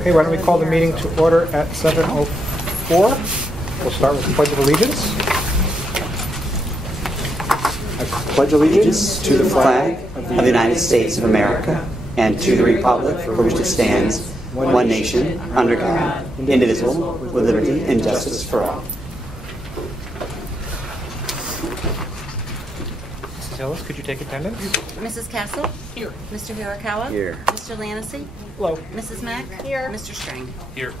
Okay, why don't we call the meeting to order at 7:04. We'll start with the Pledge of Allegiance. I pledge allegiance to the flag of the United States of America and to the republic for which it stands, one nation, under God, indivisible, with liberty and justice for all. Mrs. Hillis, could you take attendance? Mrs. Castle? Here. Mr. Hirakawa? Here. Mr. Lanacey? Hello. Mrs. Mack? Here. Mr. Strang? Here.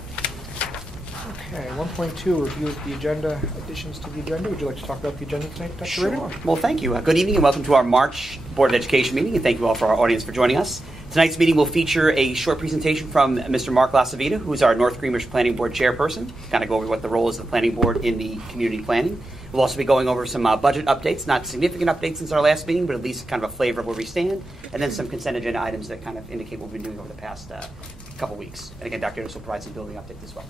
Okay, 1.2, review of the agenda, additions to the agenda. Would you like to talk about the agenda tonight, Dr. Sure. Reardon? Well, thank you. Good evening and welcome to our March Board of Education meeting, and thank you all for our audience for joining us. Tonight's meeting will feature a short presentation from Mr. Mark Lasavita, who is our North Greenwich Planning Board chairperson, to kind of go over what the role is of the planning board in the community planning. We'll also be going over some budget updates, not significant updates since our last meeting, but at least kind of a flavor of where we stand, and then some consent agenda items that kind of indicate what we've been doing over the past couple weeks. And again, Dr. Ennis will provide some building updates as well.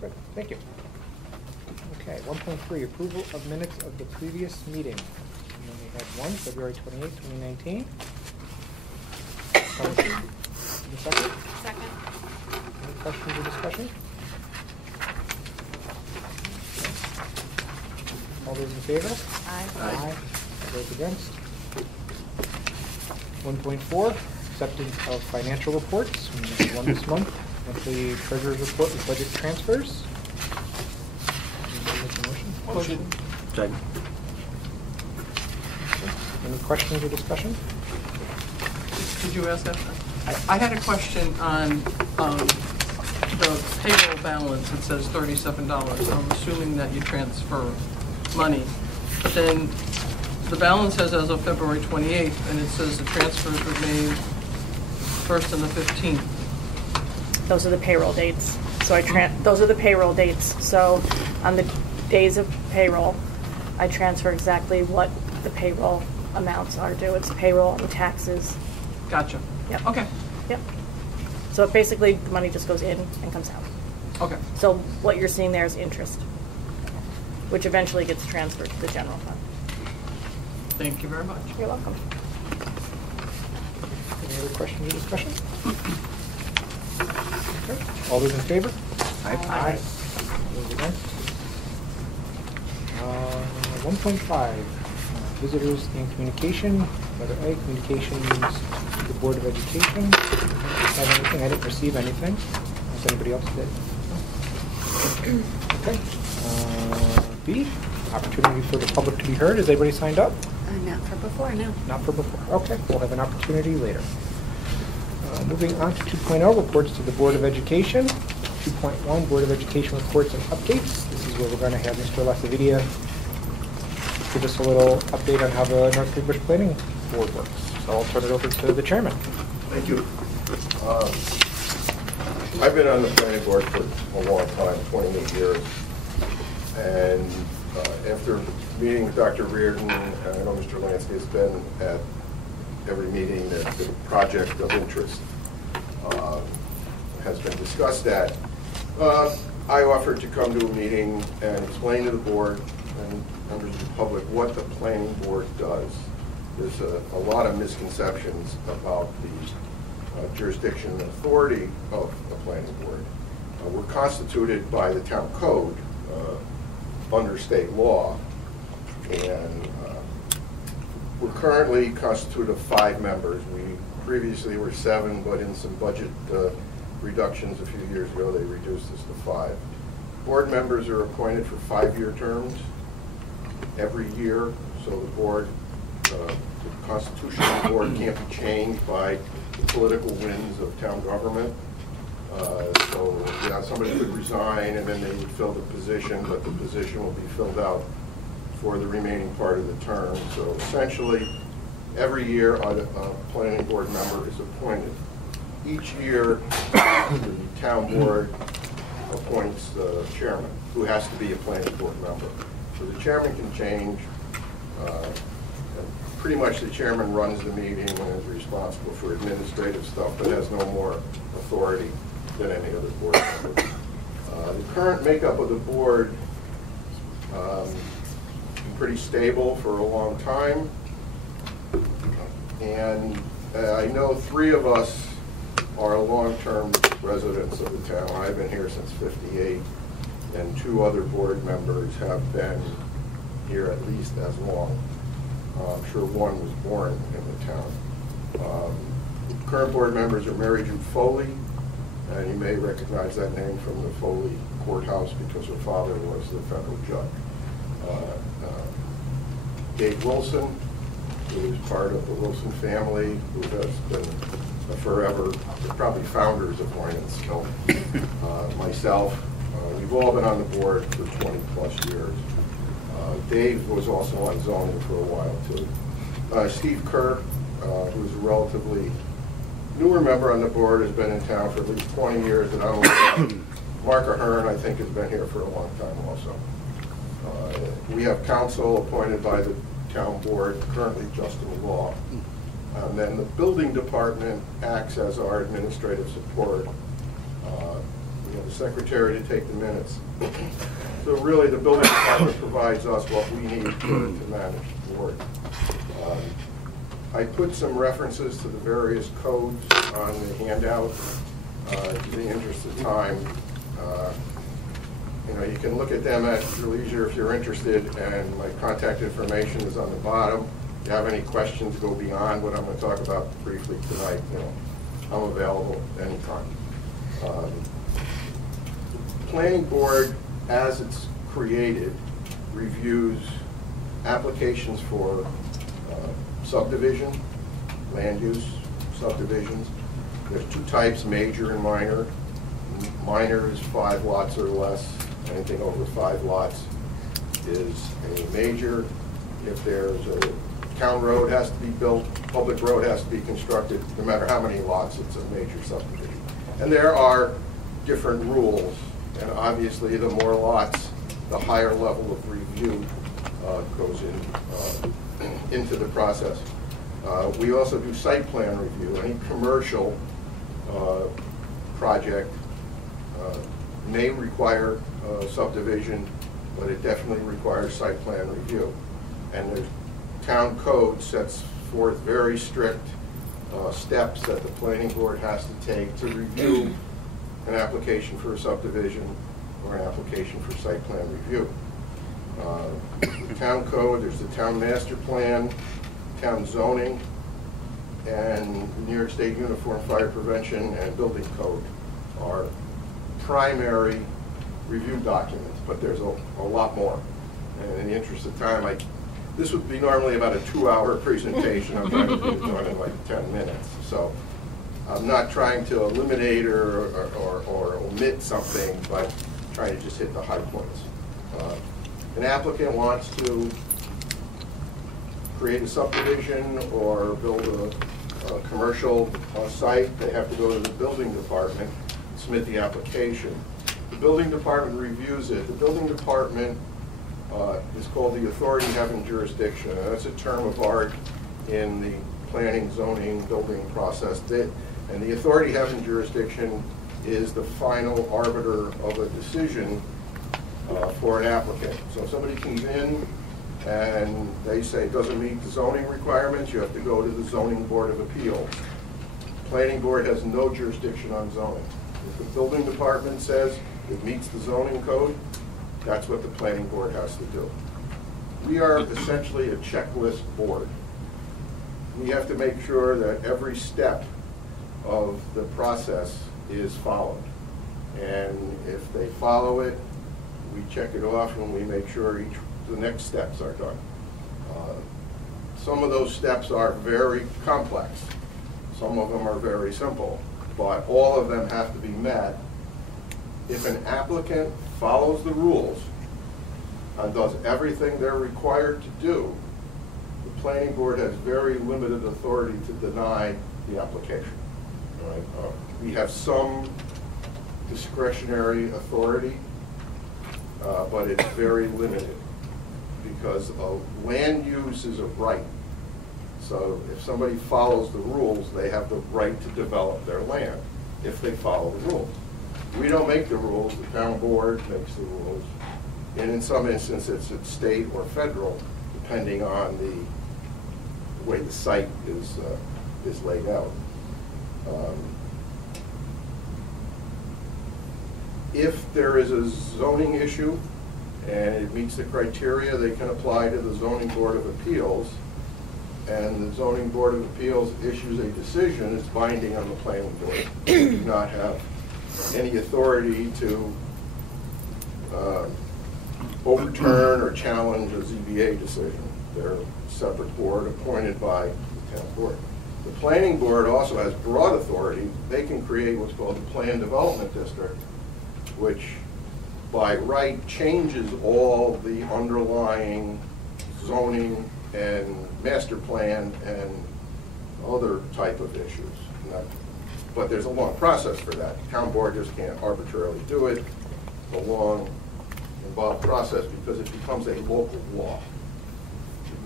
Good, thank you. Okay, 1.3, approval of minutes of the previous meeting. We only had one, February 28, 2019. Second? Second. Any questions or discussion? All those in favor? Aye. Aye. All those against? 1.4, acceptance of financial reports. We missed one this month. Monthly treasurer's report with budget transfers. Make a motion? Second. Any questions or discussion? Did you ask that? I had a question on the payroll balance. It says $37. I'm assuming that you transfer money. But then the balance says as of February 28th, and it says the transfers were made 1st and the 15th. Those are the payroll dates. So those are the payroll dates. So on the days of payroll, I transfer exactly what the payroll amounts are due. It's payroll and taxes. Gotcha. Yep. Okay. Yep. So basically, the money just goes in and comes out. Okay. So what you're seeing there is interest, which eventually gets transferred to the general fund. Thank you very much. You're welcome. Any other questions or discussion? Okay. All those in favor? Aye. Those against? 1.5, visitors and communication. Letter A, communications to the Board of Education. Have anything? I didn't receive anything. Unless anybody else did. Okay. B, opportunity for the public to be heard. Is anybody signed up? Not for before, no. Not for before. Okay, we'll have an opportunity later. Moving on to 2.0, reports to the Board of Education. 2.1, Board of Education reports and updates. This is where we're going to have Mr. Lasavita give us a little update on how the North Greenwich Planning Board works. So I'll turn it over to the chairman. Thank you. I've been on the planning board for a long time, 28 years. And after meeting with Dr. Reardon, and I know Mr. Lansky has been at every meeting that the project of interest has been discussed at, I offered to come to a meeting and explain to the board and members of the public what the planning board does. There's a lot of misconceptions about the jurisdiction and authority of the planning board. We're constituted by the town code under state law, and we're currently constituted of 5 members. We previously were 7, but in some budget reductions a few years ago, they reduced us to 5. Board members are appointed for 5-year terms every year, so the board, the constitutional board can't be changed by the political winds of town government. So somebody could resign and then they would fill the position, but the position will be filled out for the remaining part of the term. So essentially, every year a planning board member is appointed. Each year, the town board appoints the chairman, who has to be a planning board member. So the chairman can change. Pretty much the chairman runs the meeting and is responsible for administrative stuff, but has no more authority than any other board member. The current makeup of the board is pretty stable for a long time. And I know 3 of us are long-term residents of the town. I've been here since '58, and 2 other board members have been here at least as long. I'm sure one was born in the town. Current board members are Mary Jude Foley, and you may recognize that name from the Foley Courthouse because her father was the federal judge. Dave Wilson, who is part of the Wilson family, who has been forever, probably founders of Hoyne-Skill. Myself, we've all been on the board for 20+ years. Dave was also on zoning for a while too. Steve Kerr, who's a relatively newer member on the board, has been in town for at least 20 years, and Mark Ahern, I think, has been here for a long time also. We have counsel appointed by the town board, currently Justin Law. And then the building department acts as our administrative support. We have the secretary to take the minutes. So really, the building department provides us what we need to manage the board. I put some references to the various codes on the handout. In the interest of time, you can look at them at your leisure if you're interested, and my contact information is on the bottom. If you have any questions go beyond what I'm going to talk about briefly tonight, I'm available anytime. Planning board, as it's created, reviews applications for subdivision, land use subdivisions. There's 2 types, major and minor. Minor is 5 lots or less. Anything over 5 lots is a major. If there's a town road has to be built, public road has to be constructed, no matter how many lots, it's a major subdivision. And there are different rules, and obviously the more lots, the higher level of review goes into the process. We also do site plan review. Any commercial project may require subdivision, but it definitely requires site plan review. And the town code sets forth very strict steps that the planning board has to take to review an application for a subdivision or an application for site plan review. The town code, there's the town master plan, town zoning, and New York State Uniform Fire Prevention and Building Code are primary review documents, but there's a lot more. And in the interest of time, this would be normally about a 2-hour presentation. I'm trying to do it done in like 10 minutes. So I'm not trying to eliminate or omit something, but trying to just hit the high points. An applicant wants to create a subdivision or build a commercial site, they have to go to the building department, submit the application. The building department reviews it. The building department is called the authority having jurisdiction. And that's a term of art in the planning, zoning, building process. And the authority having jurisdiction is the final arbiter of a decision for an applicant. So if somebody comes in and they say it doesn't meet the zoning requirements, you have to go to the Zoning Board of Appeals. Planning board has no jurisdiction on zoning. If the building department says it meets the zoning code, that's what the planning board has to do. We are essentially a checklist board. We have to make sure that every step of the process is followed. And if they follow it, we check it off and we make sure the next steps are done. Some of those steps are very complex. Some of them are very simple, but all of them have to be met. If an applicant follows the rules and does everything they're required to do, the planning board has very limited authority to deny the application. Right? We have some discretionary authority, but it's very limited because land use is a right. So if somebody follows the rules, they have the right to develop their land if they follow the rules. We don't make the rules, the town board makes the rules. And in some instances, it's state or federal, depending on the way the site is laid out. If there is a zoning issue and it meets the criteria, they can apply to the Zoning Board of Appeals, and the Zoning Board of Appeals issues a decision, it's binding on the planning board. They do not have any authority to overturn or challenge a ZBA decision. They're a separate board appointed by the town board. The planning board also has broad authority. They can create what's called a planned development district, which by right changes all the underlying zoning and master plan and other type of issues. But there's a long process for that. The town board just can't arbitrarily do it. It's a long, involved process because it becomes a local law.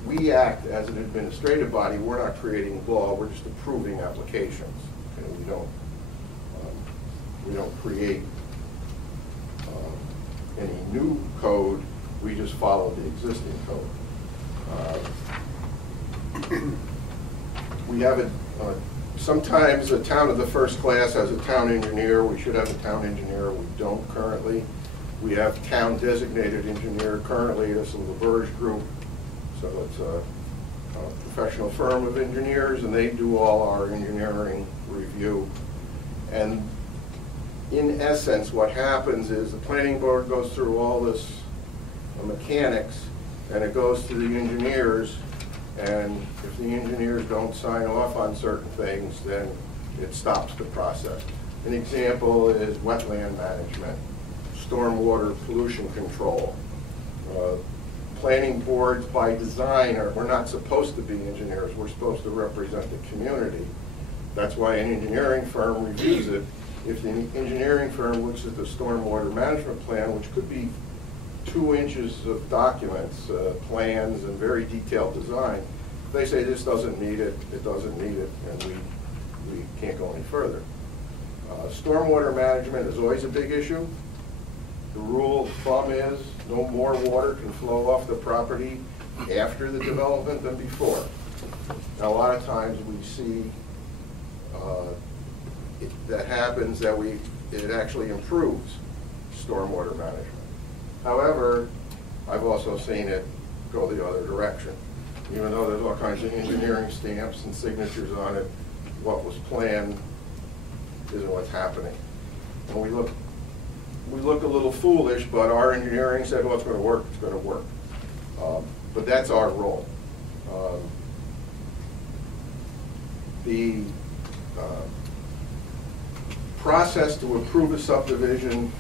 We act as an administrative body. We're not creating law. We're just approving applications. And we don't create any new code. We just follow the existing code. We have a sometimes a town of the first class has a town engineer. We should have a town engineer. We don't currently. We have town designated engineer currently. It's the LaBerge Group. So it's a professional firm of engineers, and they do all our engineering review. And in essence, what happens is the planning board goes through all this mechanics, and it goes to the engineers, and if the engineers don't sign off on certain things, then it stops the process. An example is wetland management, stormwater pollution control. Planning boards by design we're not supposed to be engineers. We're supposed to represent the community. That's why an engineering firm reviews it. If the engineering firm looks at the stormwater management plan, which could be 2 inches of documents, plans, and very detailed design, they say this doesn't need it, it doesn't need it, and we can't go any further. Stormwater management is always a big issue. The rule of thumb is no more water can flow off the property after the development than before. Now, a lot of times we see that happens that it actually improves stormwater management. However, I've also seen it go the other direction. Even though there's all kinds of engineering stamps and signatures on it, what was planned isn't what's happening. And we look a little foolish, but our engineering said, well, it's going to work, it's going to work. But that's our role. The process to approve a subdivision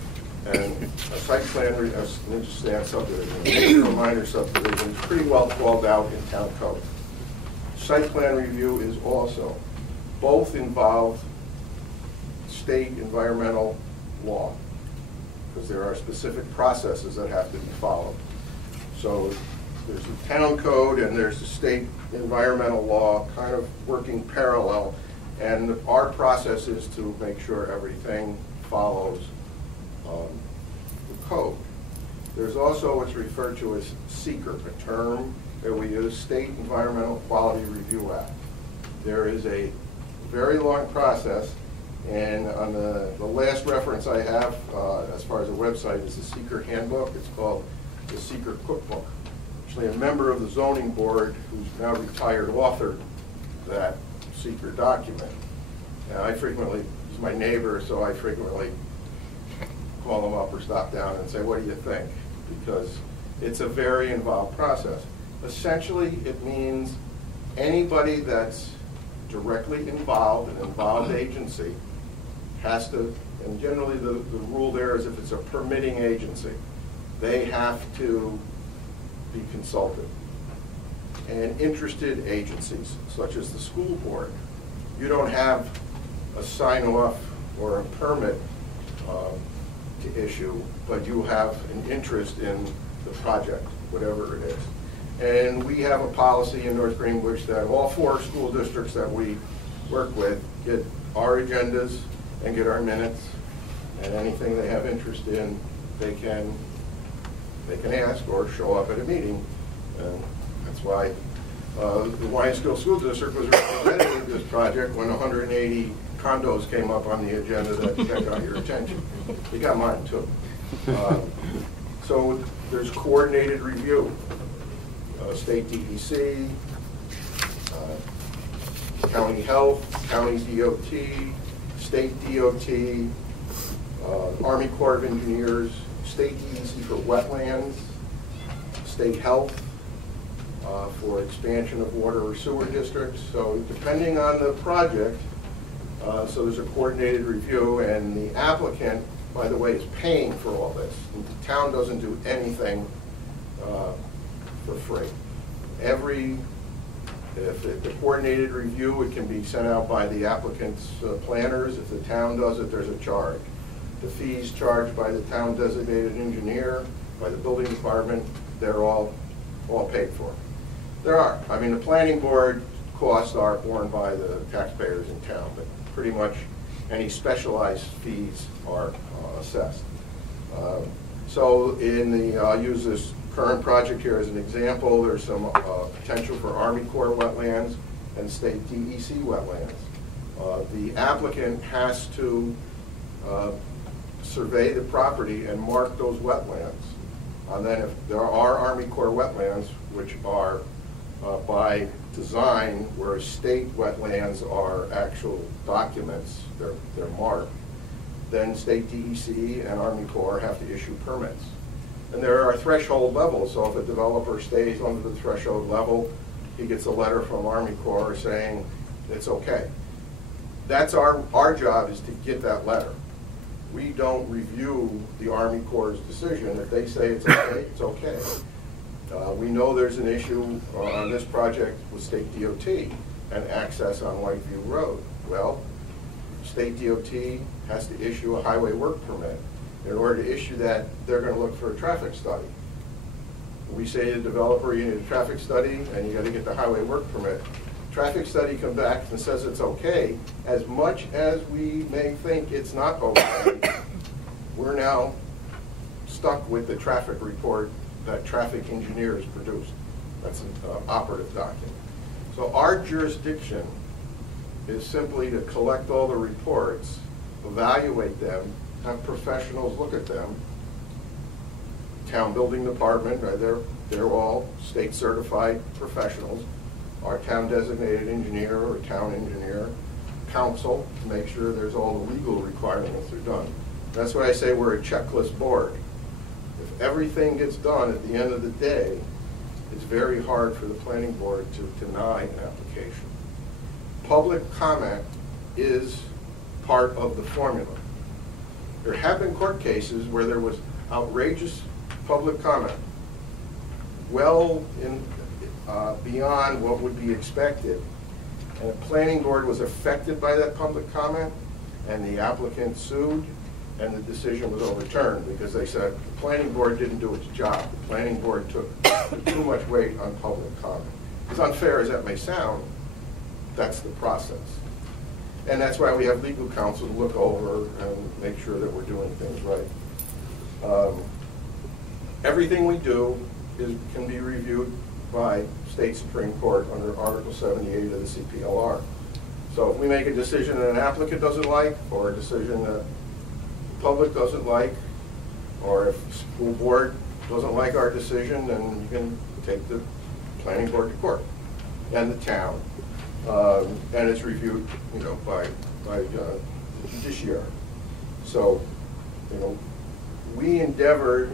and a site plan, subdivision, a minor subdivision, is pretty well called out in town code. Site plan review is also. Both involve state environmental law, because there are specific processes that have to be followed. So there's the town code and there's the state environmental law kind of working parallel, and our process is to make sure everything follows the code. There's also what's referred to as SEQR, a term that we use, State Environmental Quality Review Act. There is a very long process, and on the last reference I have, as far as the website, is the SEQR handbook. It's called the SEQR cookbook. Actually, a member of the zoning board, who's now retired, authored that SEQR document. And I frequently, he's my neighbor, so I frequently call him up or stop down and say, what do you think? Because it's a very involved process. Essentially, it means anybody that's directly involved, an involved agency, has to, and generally the rule there is if it's a permitting agency, they have to be consulted. And interested agencies, such as the school board, you don't have a sign-off or a permit to issue, but you have an interest in the project, whatever it is. And we have a policy in North Greenwich that all 4 school districts that we work with get our agendas and get our minutes, and anything they have interest in, they can ask or show up at a meeting. And that's why the Wyandotte School District was represented in this project when 180 condos came up on the agenda that got your attention. You got mine too. So there's coordinated review, state DEC, county health, county DOT, state DOT, Army Corps of Engineers, state DEC for wetlands, state health for expansion of water or sewer districts. So depending on the project, so there's a coordinated review, and the applicant, by the way, is paying for all this. The town doesn't do anything for free. If the coordinated review, it can be sent out by the applicant's planners. If the town does it, there's a charge. The fees charged by the town designated engineer, by the building department, they're all paid for. The planning board costs are borne by the taxpayers in town, but pretty much any specialized fees are assessed. So I'll use this current project here as an example. There's some potential for Army Corps wetlands and state DEC wetlands. The applicant has to survey the property and mark those wetlands. And then if there are Army Corps wetlands, which are by design, whereas state wetlands are actual documents, they're marked, then state DEC and Army Corps have to issue permits. And there are threshold levels, so if a developer stays under the threshold level, he gets a letter from Army Corps saying it's okay. That's our job, is to get that letter. We don't review the Army Corps' decision. If they say it's okay, it's okay. We know there's an issue on this project with state DOT and access on Whiteview Road. Well, state DOT has to issue a highway work permit. In order to issue that, they're going to look for a traffic study. We say to the developer, you need a traffic study and you got to get the highway work permit. Traffic study comes back and says it's okay. As much as we may think it's not okay, we're now stuck with the traffic report that traffic engineers produced. That's an operative document. So our jurisdiction is simply to collect all the reports, evaluate them, have professionals look at them. Town building department, right, they're all state certified professionals. Our town designated engineer or town engineer, counsel, to make sure there's all the legal requirements are done. That's why I say we're a checklist board. If everything gets done at the end of the day, it's very hard for the planning board to deny an application. Public comment is part of the formula. There have been court cases where there was outrageous public comment, well beyond what would be expected. And the planning board was affected by that public comment, and the applicant sued, and the decision was overturned because they said the planning board didn't do its job. The planning board took too much weight on public comment. As unfair as that may sound, that's the process. And that's why we have legal counsel to look over and make sure that we're doing things right. Everything we do can be reviewed by state Supreme Court under Article 78 of the CPLR. So if we make a decision that an applicant doesn't like, or a decision that the public doesn't like, or if the school board doesn't like our decision, then you can take the planning board to court and the town. And it's reviewed, by the judiciary. So, we endeavor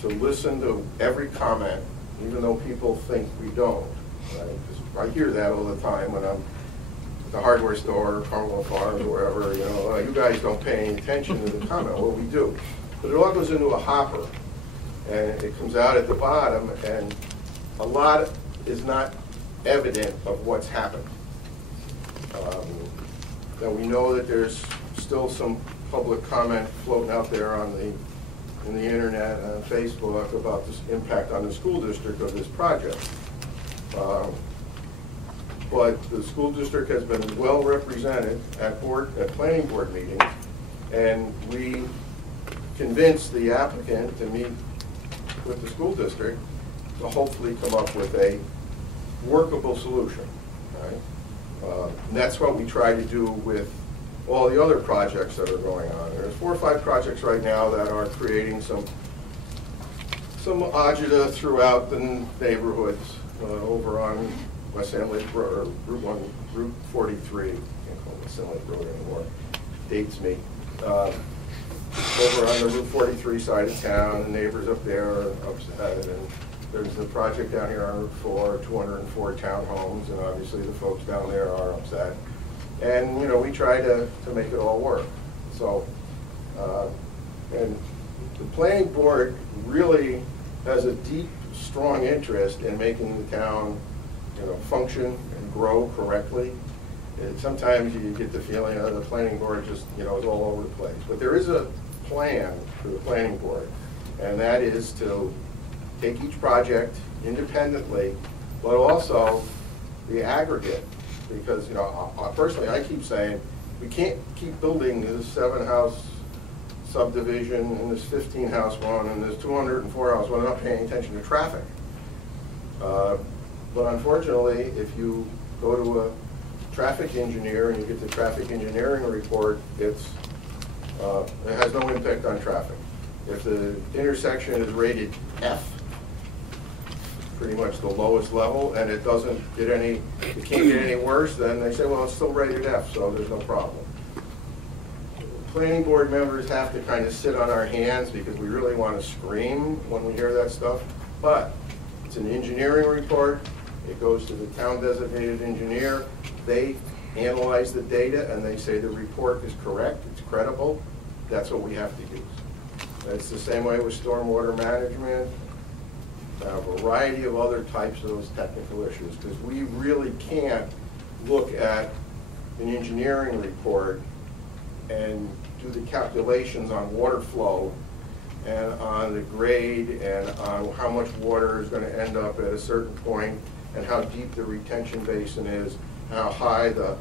to listen to every comment, even though people think we don't. Right? 'Cause I hear that all the time when I'm at the hardware store, Carmel Farms, or wherever. You guys don't pay any attention to the comment. Well, we do, but it all goes into a hopper, and it comes out at the bottom, and a lot is not evident of what's happened. Now we know that there's still some public comment floating out there in the internet and Facebook about this impact on the school district of this project. But the school district has been well represented at planning board meetings, and we convinced the applicant to meet with the school district to hopefully come up with a workable solution. Right? And that's what we try to do with all the other projects that are going on. There's 4 or 5 projects right now that are creating some agita throughout the neighborhoods over on West End Lake Road, or Route 43. Can't call it West End Lake Road anymore. Dates me. Over on the Route 43 side of town, the neighbors up there are upset, and there's the project down here on Route 4, 204 townhomes, and obviously the folks down there are upset. And, we try to make it all work. So, and the planning board really has a deep, strong interest in making the town, function and grow correctly. And sometimes you get the feeling that the planning board just, is all over the place. But there is a plan for the planning board, and that is to take each project independently, but also the aggregate. Because, personally, I keep saying, we can't keep building this 7-house subdivision and this 15-house one and this 204-house one, not paying attention to traffic. But unfortunately, if you go to a traffic engineer and you get the traffic engineering report, it has no impact on traffic. If the intersection is rated F, pretty much the lowest level, and it can't get any worse, then they say, well, it's still rated F, so there's no problem. Planning board members have to kind of sit on our hands because we really want to scream when we hear that stuff, but it's an engineering report. It goes to the town designated engineer. They analyze the data and they say the report is correct, it's credible. That's what we have to use. It's the same way with stormwater management, a variety of other types of those technical issues, because we really can't look at an engineering report and do the calculations on water flow and on the grade and on how much water is going to end up at a certain point and how deep the retention basin is, how high the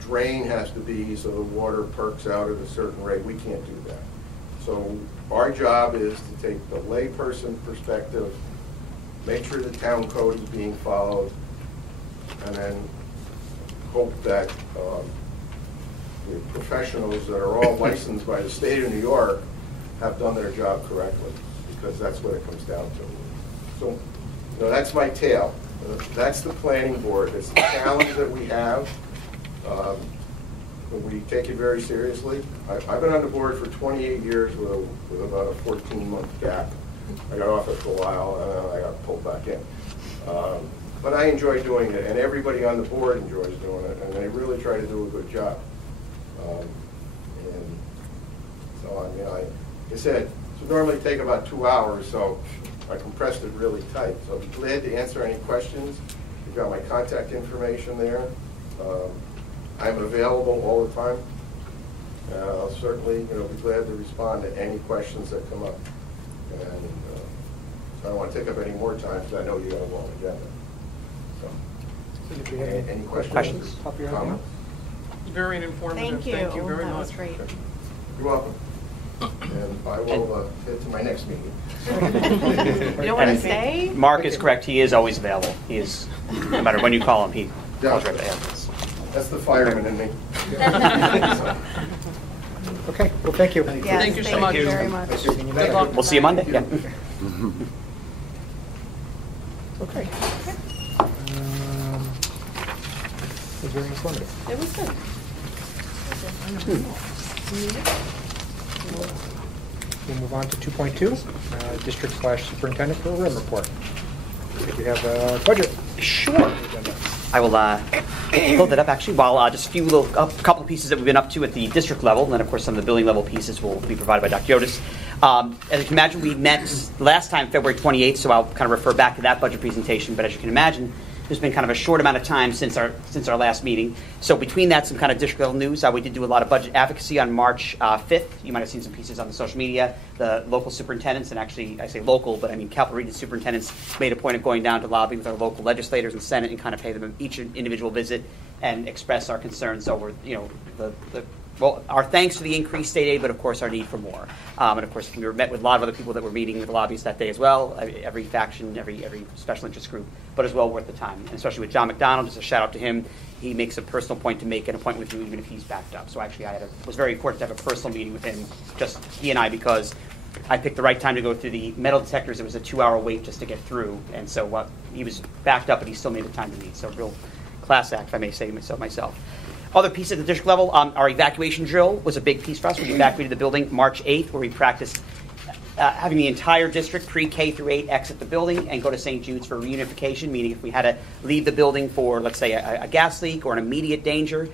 drain has to be so the water perks out at a certain rate. We can't do that. So our job is to take the layperson perspective, make sure the town code is being followed, and then hope that the professionals that are all licensed by the state of New York have done their job correctly, because that's what it comes down to. So, that's my tale. That's the planning board. It's the challenge that we have. We take it very seriously. I've been on the board for 28 years with about a 14-month gap. I got off it for a while, and then I got pulled back in. But I enjoy doing it, and everybody on the board enjoys doing it, and they really try to do a good job. And so, like I said, it would normally take about 2 hours, so I compressed it really tight. So I'd be glad to answer any questions. You've got my contact information there. I'm available all the time. I'll certainly, be glad to respond to any questions that come up. And so I don't want to take up any more time because I know you got a long agenda. So, Did you have any questions? Questions? Top of your head? Comments? Very informative. Thank you. very That much. was great. You're welcome. And I will head to my next meeting. You don't want to stay? Mark is correct. He is always available. He is, no matter when you call him, he calls right back. That's the fireman in me. Okay, well, thank you. Yes, Thank you so much. very much. Thank you. Good luck. We'll see you Monday. Yeah. Okay. It was very informative. It was good. We'll move on to 2.2, district/superintendent for a room report. I think we have a budget. Sure. I will pull that up actually while just a couple of pieces that we've been up to at the district level, and then of course some of the building level pieces will be provided by Dr. Yotis. As you can imagine, we met last time February 28th, so I'll kind of refer back to that budget presentation, but as you can imagine, there's been kind of a short amount of time since our last meeting. So between that, some kind of district level news. We did do a lot of budget advocacy on March 5th. You might have seen some pieces on the social media. The local superintendents, and actually I say local, but I mean Capital Region superintendents, made a point of going down to lobby with our local legislators and Senate and kind of pay them each individual visit and express our concerns over the well, our thanks for the increased state aid, but of course our need for more. And of course, we were met with a lot of other people that were meeting with the lobbyists that day as well, every faction, every special interest group, but as well worth the time. And especially with John McDonald, just a shout out to him. He makes a personal point to make an appointment with you even if he's backed up. So actually was very fortunate to have a personal meeting with him, just he and I, because I picked the right time to go through the metal detectors. It was a 2-hour wait just to get through. And so he was backed up, but he still made the time to meet. So real class act, if I may say so myself. Other pieces at the district level, our evacuation drill was a big piece for us. We evacuated the building March 8th, where we practiced having the entire district, pre-K through 8, exit the building and go to St. Jude's for reunification, meaning if we had to leave the building for, let's say, a gas leak or an immediate danger,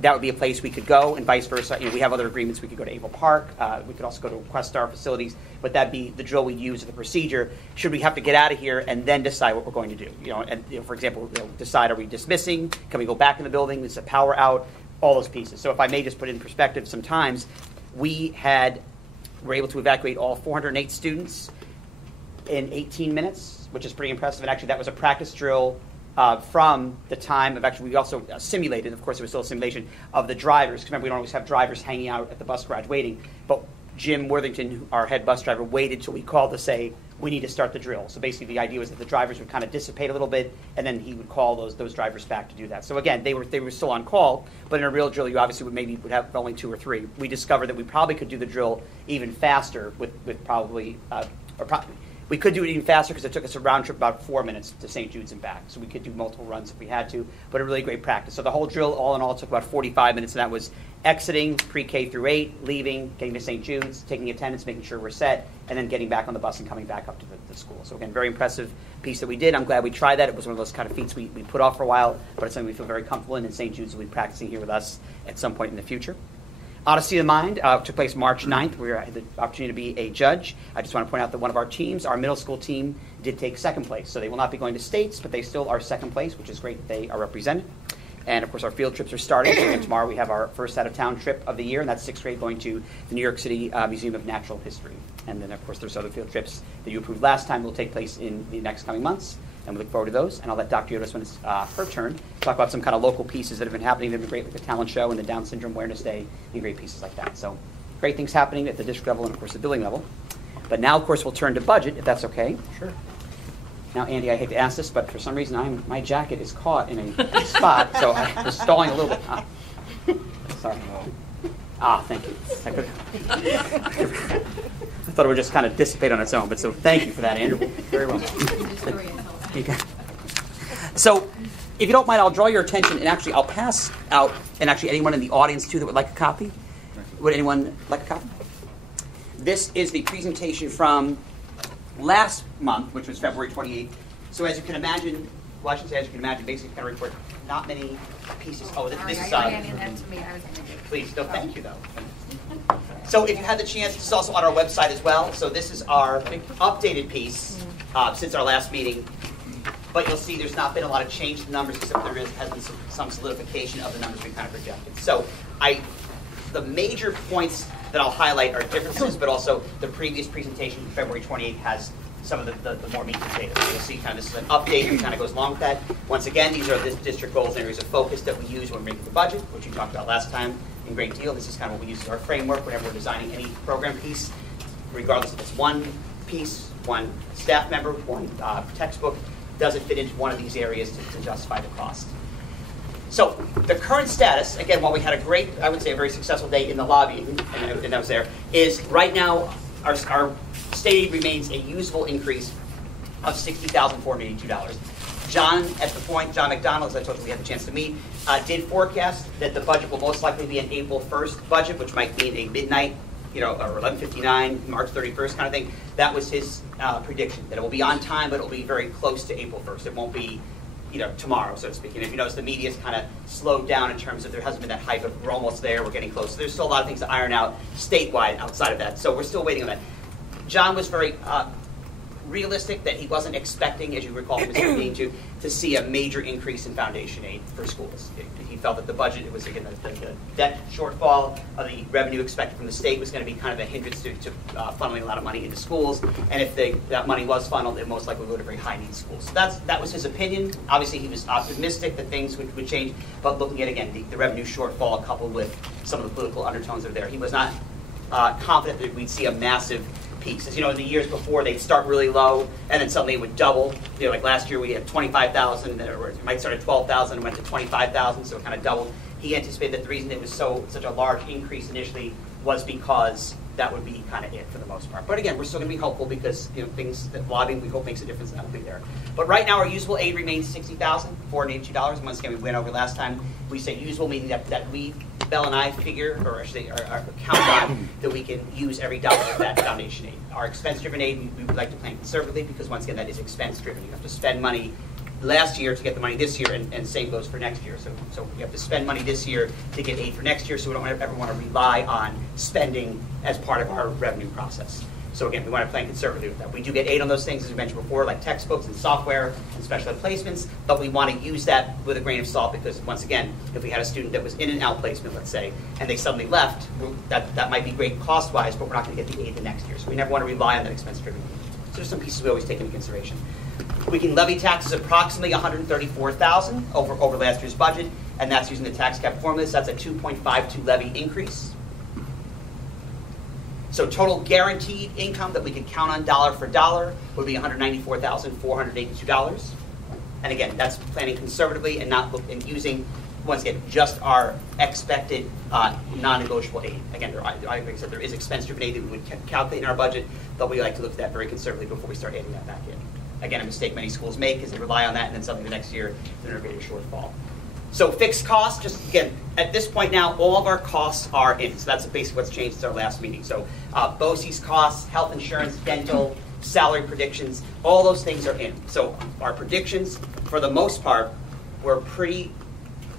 that would be a place we could go, and vice versa. We have other agreements. We could go to Able Park. We could also go to Questar facilities, but that'd be the drill we use as the procedure. Should we have to get out of here and then decide what we're going to do? For example, decide, are we dismissing? Can we go back in the building? Is the power out? All those pieces. So if I may just put in perspective, sometimes we were able to evacuate all 408 students in 18 minutes, which is pretty impressive. And actually, that was a practice drill from the time of we also simulated, of course it was still a simulation, of the drivers. Because remember, we don't always have drivers hanging out at the bus garage waiting. But Jim Worthington, our head bus driver, waited till we called to say, we need to start the drill. So basically the idea was that the drivers would kind of dissipate a little bit, and then he would call those drivers back to do that. So again, they were still on call, but in a real drill, you obviously would have only 2 or 3. We discovered that we probably could do the drill even faster with we could do it even faster because it took us a round trip about 4 minutes to St. Jude's and back. So we could do multiple runs if we had to, but a really great practice. So the whole drill, all in all, took about 45 minutes, and that was exiting pre-K through 8, leaving, getting to St. Jude's, taking attendance, making sure we're set, and then getting back on the bus and coming back up to the school. So again, very impressive piece that we did. I'm glad we tried that. It was one of those kind of feats we put off for a while, but it's something we feel very comfortable in, and St. Jude's will be practicing here with us at some point in the future. Odyssey of the Mind took place March 9th. We had the opportunity to be a judge. I just want to point out that one of our teams, our middle school team, did take second place. So they will not be going to states, but they still are second place, which is great that they are represented. And, of course, our field trips are starting. So tomorrow we have our first out-of-town trip of the year, and that's 6th grade going to the New York City Museum of Natural History. And then, of course, there's other field trips that you approved last time will take place in the next coming months. And we look forward to those. And I'll let Dr. Yotis, when it's her turn, talk about some kind of local pieces that have been happening that have been great, like the talent show and the Down Syndrome Awareness Day, and great pieces like that. So great things happening at the district level and, of course, the building level. But now, of course, we'll turn to budget, if that's okay. Sure. Now, Andy, I hate to ask this, but for some reason my jacket is caught in a spot, so I was stalling a little bit. Sorry. Thank you. I thought it would just kind of dissipate on its own, but so thank you for that, Andrew. Very well. So, if you don't mind, I'll draw your attention, and actually I'll pass out, and actually anyone in the audience, too, that would like a copy. Would anyone like a copy? This is the presentation from last month, which was February 28th. So as you can imagine, well, I should say as you can imagine, basically kind of report not many pieces. Oh, this is... Please, no, thank you, though. So if you had the chance, this is also on our website as well. So this is our updated piece since our last meeting. But you'll see there's not been a lot of change in the numbers, except there has been some solidification of the numbers we kind of projected. So the major points that I'll highlight are differences, but also the previous presentation from February 28th has some of the more meat and potatoes. So you'll see kind of this is an update that kind of goes along with that. Once again, these are the district goals and areas of focus that we use when we're making the budget, which we talked about last time in great deal. This is kind of what we use as our framework whenever we're designing any program piece, regardless if it's one piece, one staff member, one textbook. Does it fit into one of these areas to justify the cost? So the current status, again, while we had a great, I would say a very successful day in the lobby, and that was there, is right now our state aid remains a usable increase of $60,482. John McDonald, as I told you we had the chance to meet, did forecast that the budget will most likely be an April 1st budget, which might mean a midnight, or 11:59, March 31st kind of thing. That was his prediction, that it will be on time, but it will be very close to April 1st. It won't be, tomorrow, so to speak. And if you notice, the media's kind of slowed down in terms of there hasn't been that hype of we're almost there, we're getting close. So there's still a lot of things to iron out statewide outside of that. So we're still waiting on that. John was very realistic that he wasn't expecting, as you recall from his meeting, to see a major increase in foundation aid for schools. He felt that the budget, it was again the debt shortfall of the revenue expected from the state was going to be kind of a hindrance to funneling a lot of money into schools. And if that money was funneled, it most likely would go to very high need schools. So that was his opinion. Obviously, he was optimistic that things would change, but looking at, again, the revenue shortfall coupled with some of the political undertones that are there, he was not confident that we'd see a massive piece. As you know, in the years before, they'd start really low, and then suddenly it would double. You know, like last year we had 25,000, or it might start at 12,000 and went to 25,000, so it kind of doubled. He anticipated that the reason it was such a large increase initially was because that would be kind of it for the most part. But again, we're still going to be hopeful because things that lobbying we hope makes a difference, and that will be there. But right now our usable aid remains $60,482. And once again, we went over last time. We say usable meaning that we, Bell and I, figure, or actually our count on that we can use every dollar of that foundation aid. Our expense-driven aid, we would like to plan conservatively because once again, that is expense-driven. You have to spend money last year to get the money this year, and same goes for next year. So we have to spend money this year to get aid for next year, so we don't ever want to rely on spending as part of our revenue process. So again, we want to plan conservatively with that. We do get aid on those things, as we mentioned before, like textbooks and software and special ed placements, but we want to use that with a grain of salt because, once again, if we had a student that was in an out placement, let's say, and they suddenly left, that might be great cost-wise, but we're not going to get the aid the next year. So we never want to rely on that expense-driven aid. So there's some pieces we always take into consideration. We can levy taxes approximately $134,000 over last year's budget, and that's using the tax cap formula. So that's a 2.52 levy increase. So total guaranteed income that we could count on dollar for dollar would be $194,482. And again, that's planning conservatively and not using, once again, just our expected non-negotiable aid. Again, like I said, there is expense-driven aid that we would calculate in our budget, but we like to look at that very conservatively before we start adding that back in. Again, a mistake many schools make is they rely on that, and then suddenly the next year they're in a greater shortfall. So fixed costs, just again, at this point now, all of our costs are in. So that's basically what's changed since our last meeting. So BOCES costs, health insurance, dental, salary predictions, all those things are in. So our predictions, for the most part, were pretty,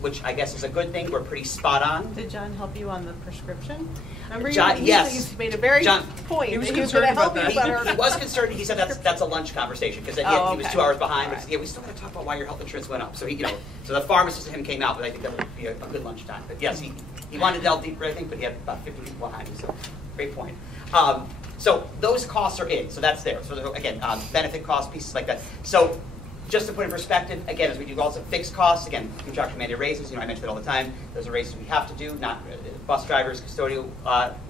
which I guess is a good thing, we're pretty spot on. Did John help you on the prescription? Remember, John, yes. He made a very point. He was that he was going to concerned help about you that. about He was concerned. He said that's a lunch conversation because he was 2 hours behind. But yeah, we still got to talk about why your health insurance went up. So so the pharmacist and him came out, but I think that would be a good lunchtime. But yes, he wanted to delve deeper, I think, but he had about 50 people behind him. So great point. So those costs are in. So that's there. So again, benefit costs, pieces like that. So just to put in perspective, again, as we do also fixed costs, again, contractual mandated raises, I mention it all the time. Those are raises we have to do. Not bus drivers, custodial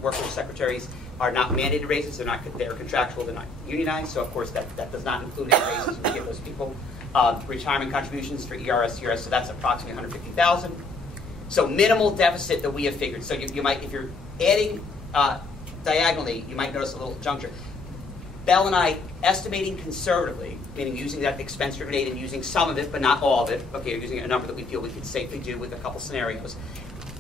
workers, secretaries are not mandated raises. They're contractual. They're not unionized. So of course that does not include any raises we give those people. Retirement contributions for ERS, CRS. So that's approximately $150,000. So minimal deficit that we have figured. So you might, if you're adding diagonally, you might notice a little juncture. Bell and I, estimating conservatively, meaning using that expense-driven aid and using some of it, but not all of it, okay, using a number that we feel we could safely do with a couple scenarios.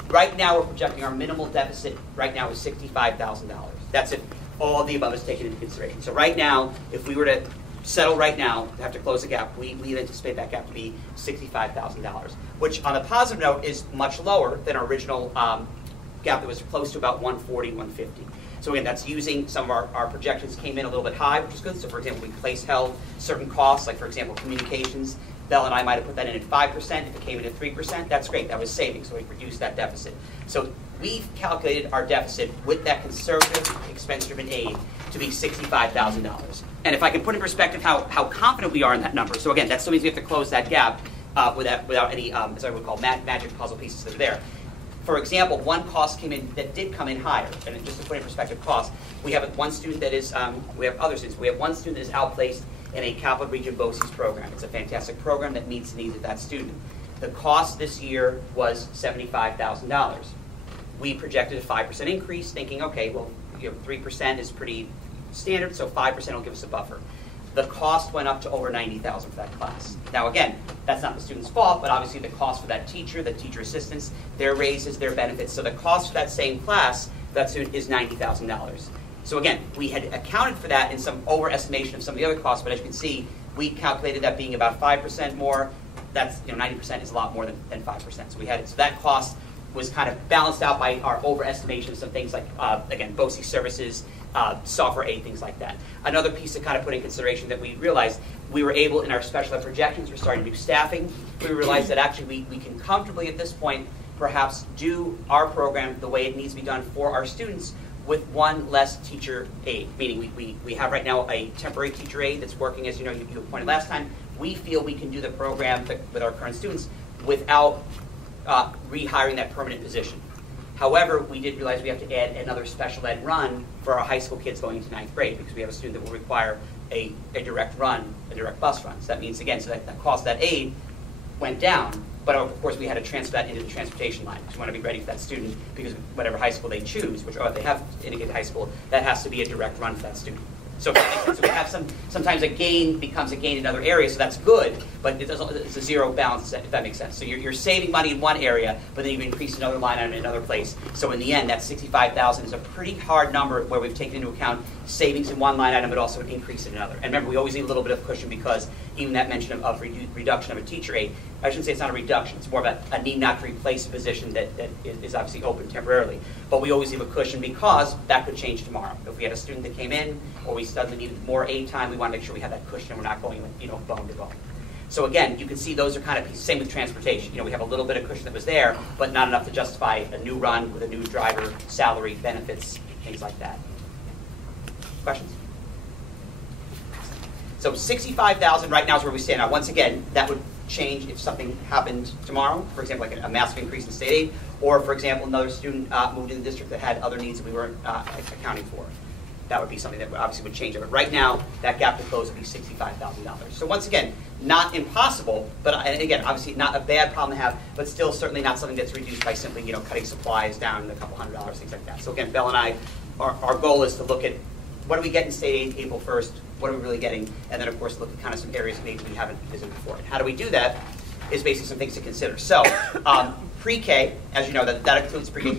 Right now, we're projecting our minimal deficit right now is $65,000. That's if all of the above is taken into consideration. So right now, if we were to settle right now, to have to close the gap, we anticipate that gap to be $65,000, which on a positive note is much lower than our original gap that was close to about $140, $150. So again, that's using some of our projections came in a little bit high, which is good. So for example, we held certain costs, like for example, communications. Bell and I might have put that in at 5%. If it came in at 3%, that's great. That was savings, so we reduced that deficit. So we've calculated our deficit with that conservative expense-driven aid to be $65,000. And if I can put in perspective how confident we are in that number. So again, that still means we have to close that gap without any, as I would call, magic puzzle pieces that are there. For example, one cost came in that did come in higher, and just to put in perspective cost, we have one student that is, we have other students. We have one student that is outplaced in a Capital Region BOCES program. It's a fantastic program that meets the needs of that student. The cost this year was $75,000. We projected a 5% increase, thinking, okay, well, 3% is pretty standard, so 5% will give us a buffer. The cost went up to over $90,000 for that class. Now again, that's not the student's fault, but obviously the cost for that teacher, the teacher assistants, their raises, their benefits. So the cost for that same class, that student is $90,000. So again, we had accounted for that in some overestimation of some of the other costs, but as you can see, we calculated that being about 5% more. That's 90% is a lot more than 5%. So we had it. So that cost was kind of balanced out by our overestimation of some things like, again, BOCES services, software aid, things like that. Another piece to kind of put in consideration that we realized, we were able, in our special ed projections, we're starting to do staffing. We realized that actually we can comfortably at this point perhaps do our program the way it needs to be done for our students with one less teacher aide. Meaning we have right now a temporary teacher aide that's working, as you know, you pointed last time. We feel we can do the program with our current students without rehiring that permanent position. However, we did realize we have to add another special ed run for our high school kids going into 9th grade, because we have a student that will require a direct run, a direct bus run. So that means, again, so that the cost of that aid went down, but of course we had to transfer that into the transportation line, because we want to be ready for that student, because whatever high school they choose, which they have indicated high school, that has to be a direct run for that student. So we have sometimes a gain becomes a gain in other areas, so that's good, but it's a zero balance, if that makes sense. So you're saving money in one area, but then you've increased another line item in another place. So in the end, that $65,000 is a pretty hard number where we've taken into account savings in one line item, but also an increase in another. And remember, we always need a little bit of cushion, because even that mention of reduction of a teacher aide, I shouldn't say it's not a reduction, it's more of a need not to replace a position that is obviously open temporarily. But we always leave a cushion, because that could change tomorrow. If we had a student that came in, or we suddenly needed more aid time, we want to make sure we have that cushion and we're not going bone to bone. So again, you can see those are kind of pieces. Same with transportation. We have a little bit of cushion that was there, but not enough to justify a new run with a new driver, salary, benefits, things like that. Questions? So $65,000 right now is where we stand. Now, once again, that would change if something happened tomorrow, for example, like a massive increase in state aid, or, for example, another student moved in the district that had other needs that we weren't accounting for. That would be something that obviously would change it. But right now, that gap to close would be $65,000. So once again, not impossible, but and again, obviously not a bad problem to have, but still certainly not something that's reduced by simply cutting supplies down a couple $100, things like that. So again, Belle and I, our goal is to look at what do we get in state aid April 1st, what are we really getting, and then of course look at kind of some areas maybe we haven't visited before. And how do we do that is basically some things to consider. So pre-K, as you know, that includes pre-K.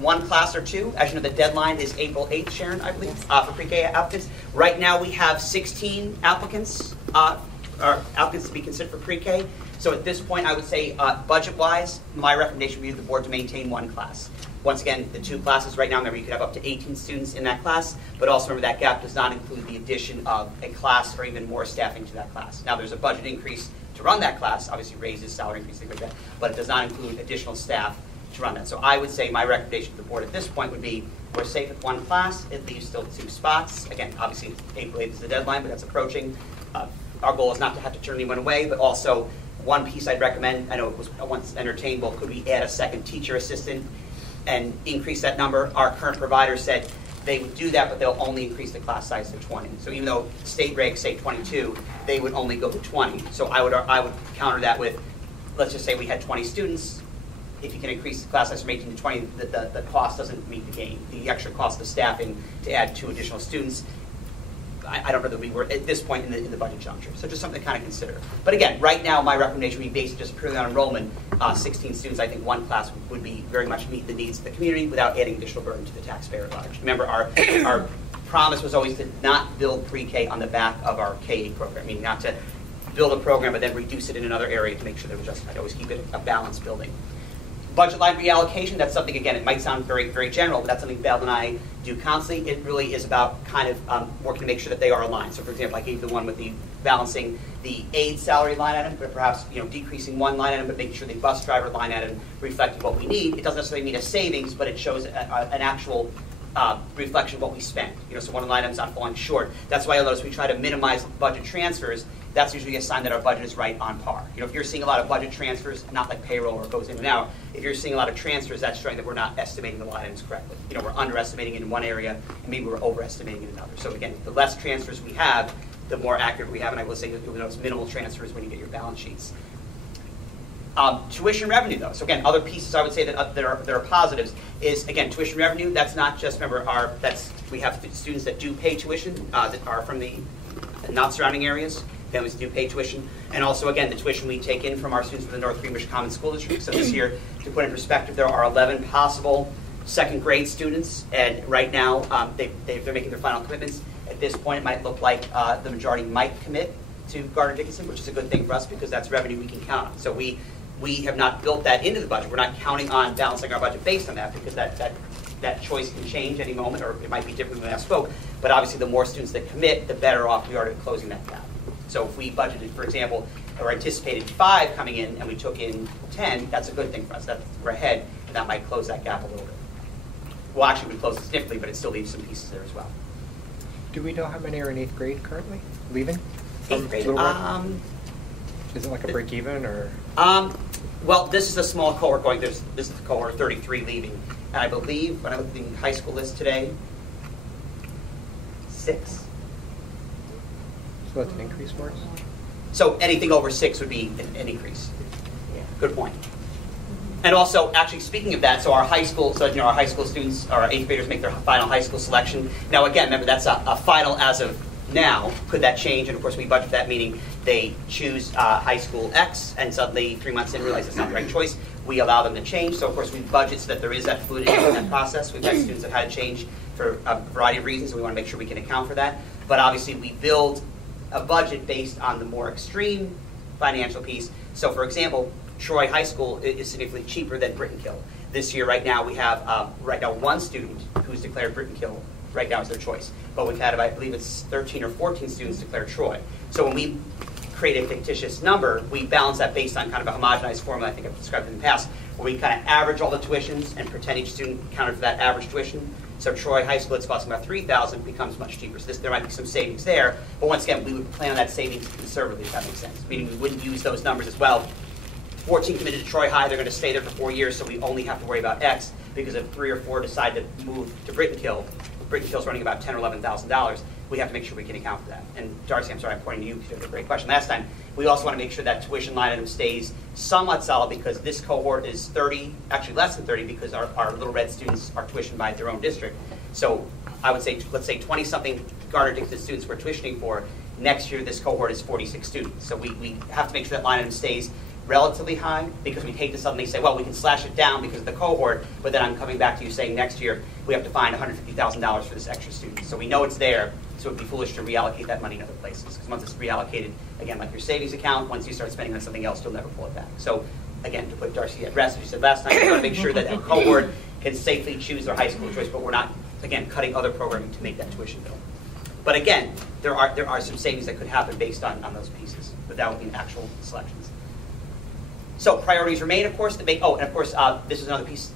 One class or two, as you know, the deadline is April 8th, Sharon, I believe, for pre-K applicants. Right now we have 16 applicants, applicants to be considered for pre-K. So at this point, I would say budget-wise, my recommendation would be to the board to maintain one class. Once again, the two classes right now, remember you could have up to 18 students in that class, but also remember that gap does not include the addition of a class or even more staffing to that class. Now there's a budget increase to run that class, obviously raises, salary increase, things like that, but it does not include additional staff to run that. So I would say my recommendation to the board at this point would be we're safe with one class, it leaves still two spots. Again, obviously April 8th is the deadline, but that's approaching. Our goal is not to have to turn anyone away, but also one piece I'd recommend, I know it was once entertained, well, could we add a second teacher assistant and increase that number? Our current provider said they would do that, but they'll only increase the class size to 20. So even though state regs say 22, they would only go to 20. So I would counter that with, let's just say we had 20 students. If you can increase the class size from 18 to 20, the cost doesn't meet the gain. The extra cost of staffing to add 2 additional students, I don't know that we were at this point in the budget juncture. So just something to kind of consider. But again, right now my recommendation would be based just purely on enrollment. 16 students, I think one class would be very much meet the needs of the community without adding additional burden to the taxpayer at large. Remember, our promise was always to not build pre-K on the back of our K-8 program, meaning not to build a program but then reduce it in another area to make sure that we're just, I'd always keep it a balanced building. Budget line reallocation, that's something, again, it might sound very, very general, but that's something Belle and I do constantly. It really is about kind of working to make sure that they are aligned. So for example, I gave the one with the balancing the aid salary line item, but perhaps decreasing one line item, but making sure the bus driver line item reflected what we need. It doesn't necessarily mean a savings, but it shows an actual reflection of what we spent. So one line item's not falling short. That's why you'll notice we try to minimize budget transfers. That's usually a sign that our budget is right on par. If you're seeing a lot of budget transfers, not like payroll where it goes in and out, if you're seeing a lot of transfers, that's showing that we're not estimating the line items correctly. We're underestimating it in one area, and maybe we're overestimating it in another. So again, the less transfers we have, the more accurate we have, and I will say you'll notice minimal transfers when you get your balance sheets. Tuition revenue, though. So again, other pieces I would say that there are positives is, again, tuition revenue. That's not just, remember, we have students that do pay tuition that are from the not surrounding areas. Families do pay tuition. And also, again, the tuition we take in from our students from the North Greenwich Common School District. So this year, to put in perspective, there are 11 possible second grade students. And right now, they're making their final commitments. At this point, it might look like the majority might commit to Gardner Dickinson, which is a good thing for us because that's revenue we can count on. So we we have not built that into the budget. We're not counting on balancing our budget based on that, because that choice can change any moment, or it might be different than I spoke. But obviously, the more students that commit, the better off we are at closing that gap. So if we budgeted, for example, or anticipated 5 coming in, and we took in 10, that's a good thing for us. We're ahead, and that might close that gap a little bit. Well, actually, we close it significantly, but it still leaves some pieces there as well. Do we know how many are in 8th grade currently, leaving? from 8th grade. Little Rock? Is it like a break even, or? Well, this is a small cohort going. This is the cohort 33 leaving, and I believe when I looked at the high school list today, 6. So that's an increase for us? So anything over 6 would be an increase. Yeah, good point. And also, actually, speaking of that, so our high school, our high school students, our 8th graders make their final high school selection. Now, again, remember that's a final as of now. Could that change? And of course, we budget that, meaning they choose high school X, and suddenly 3 months in realize it's not the right choice. We allow them to change. So of course, we budget so that there is that fluidity in that process. We've had students that had to change for a variety of reasons, and we want to make sure we can account for that. But obviously, we build a budget based on the more extreme financial piece. So for example, Troy High School is significantly cheaper than Brittenkill. This year, right now, we have one student who's declared Brittenkill. Right now is their choice. But we've had, I believe it's 13 or 14 students declare Troy. So when we create a fictitious number, we balance that based on kind of a homogenized formula I think I've described in the past, where we kind of average all the tuitions and pretend each student counted for that average tuition. So Troy High School, it's costing about $3,000, becomes much cheaper. So there might be some savings there. But once again, we would plan on that savings conservatively, if that makes sense. Meaning we wouldn't use those numbers as well. 14 committed to Troy High, they're going to stay there for 4 years, so we only have to worry about X, because if 3 or 4 decide to move to Brittenkill, Brittenkill's running about $10,000 or $11,000, we have to make sure we can account for that. And Darcy, I'm sorry, I'm pointing to you because you had a great question last time. We also want to make sure that tuition line item stays somewhat solid, because this cohort is 30, actually less than 30, because our Little Red students are tuitioned by their own district. So I would say, let's say 20-something Gardner Dixon students we're tuitioning for. Next year, this cohort is 46 students. So we have to make sure that line item stays relatively high, because we'd hate to suddenly say, well, we can slash it down because of the cohort, but then I'm coming back to you saying next year we have to find $150,000 for this extra student. So we know it's there, so it would be foolish to reallocate that money in other places, because once it's reallocated, again, like your savings account, once you start spending on something else, you'll never pull it back. So again, to put Darcy at rest, as you said last time, we want to make sure that that cohort can safely choose their high school choice, but we're not, again, cutting other programming to make that tuition bill. But again, there are some savings that could happen based on those pieces, but that would be actual selections. So priorities remain, of course, and of course, this is another piece,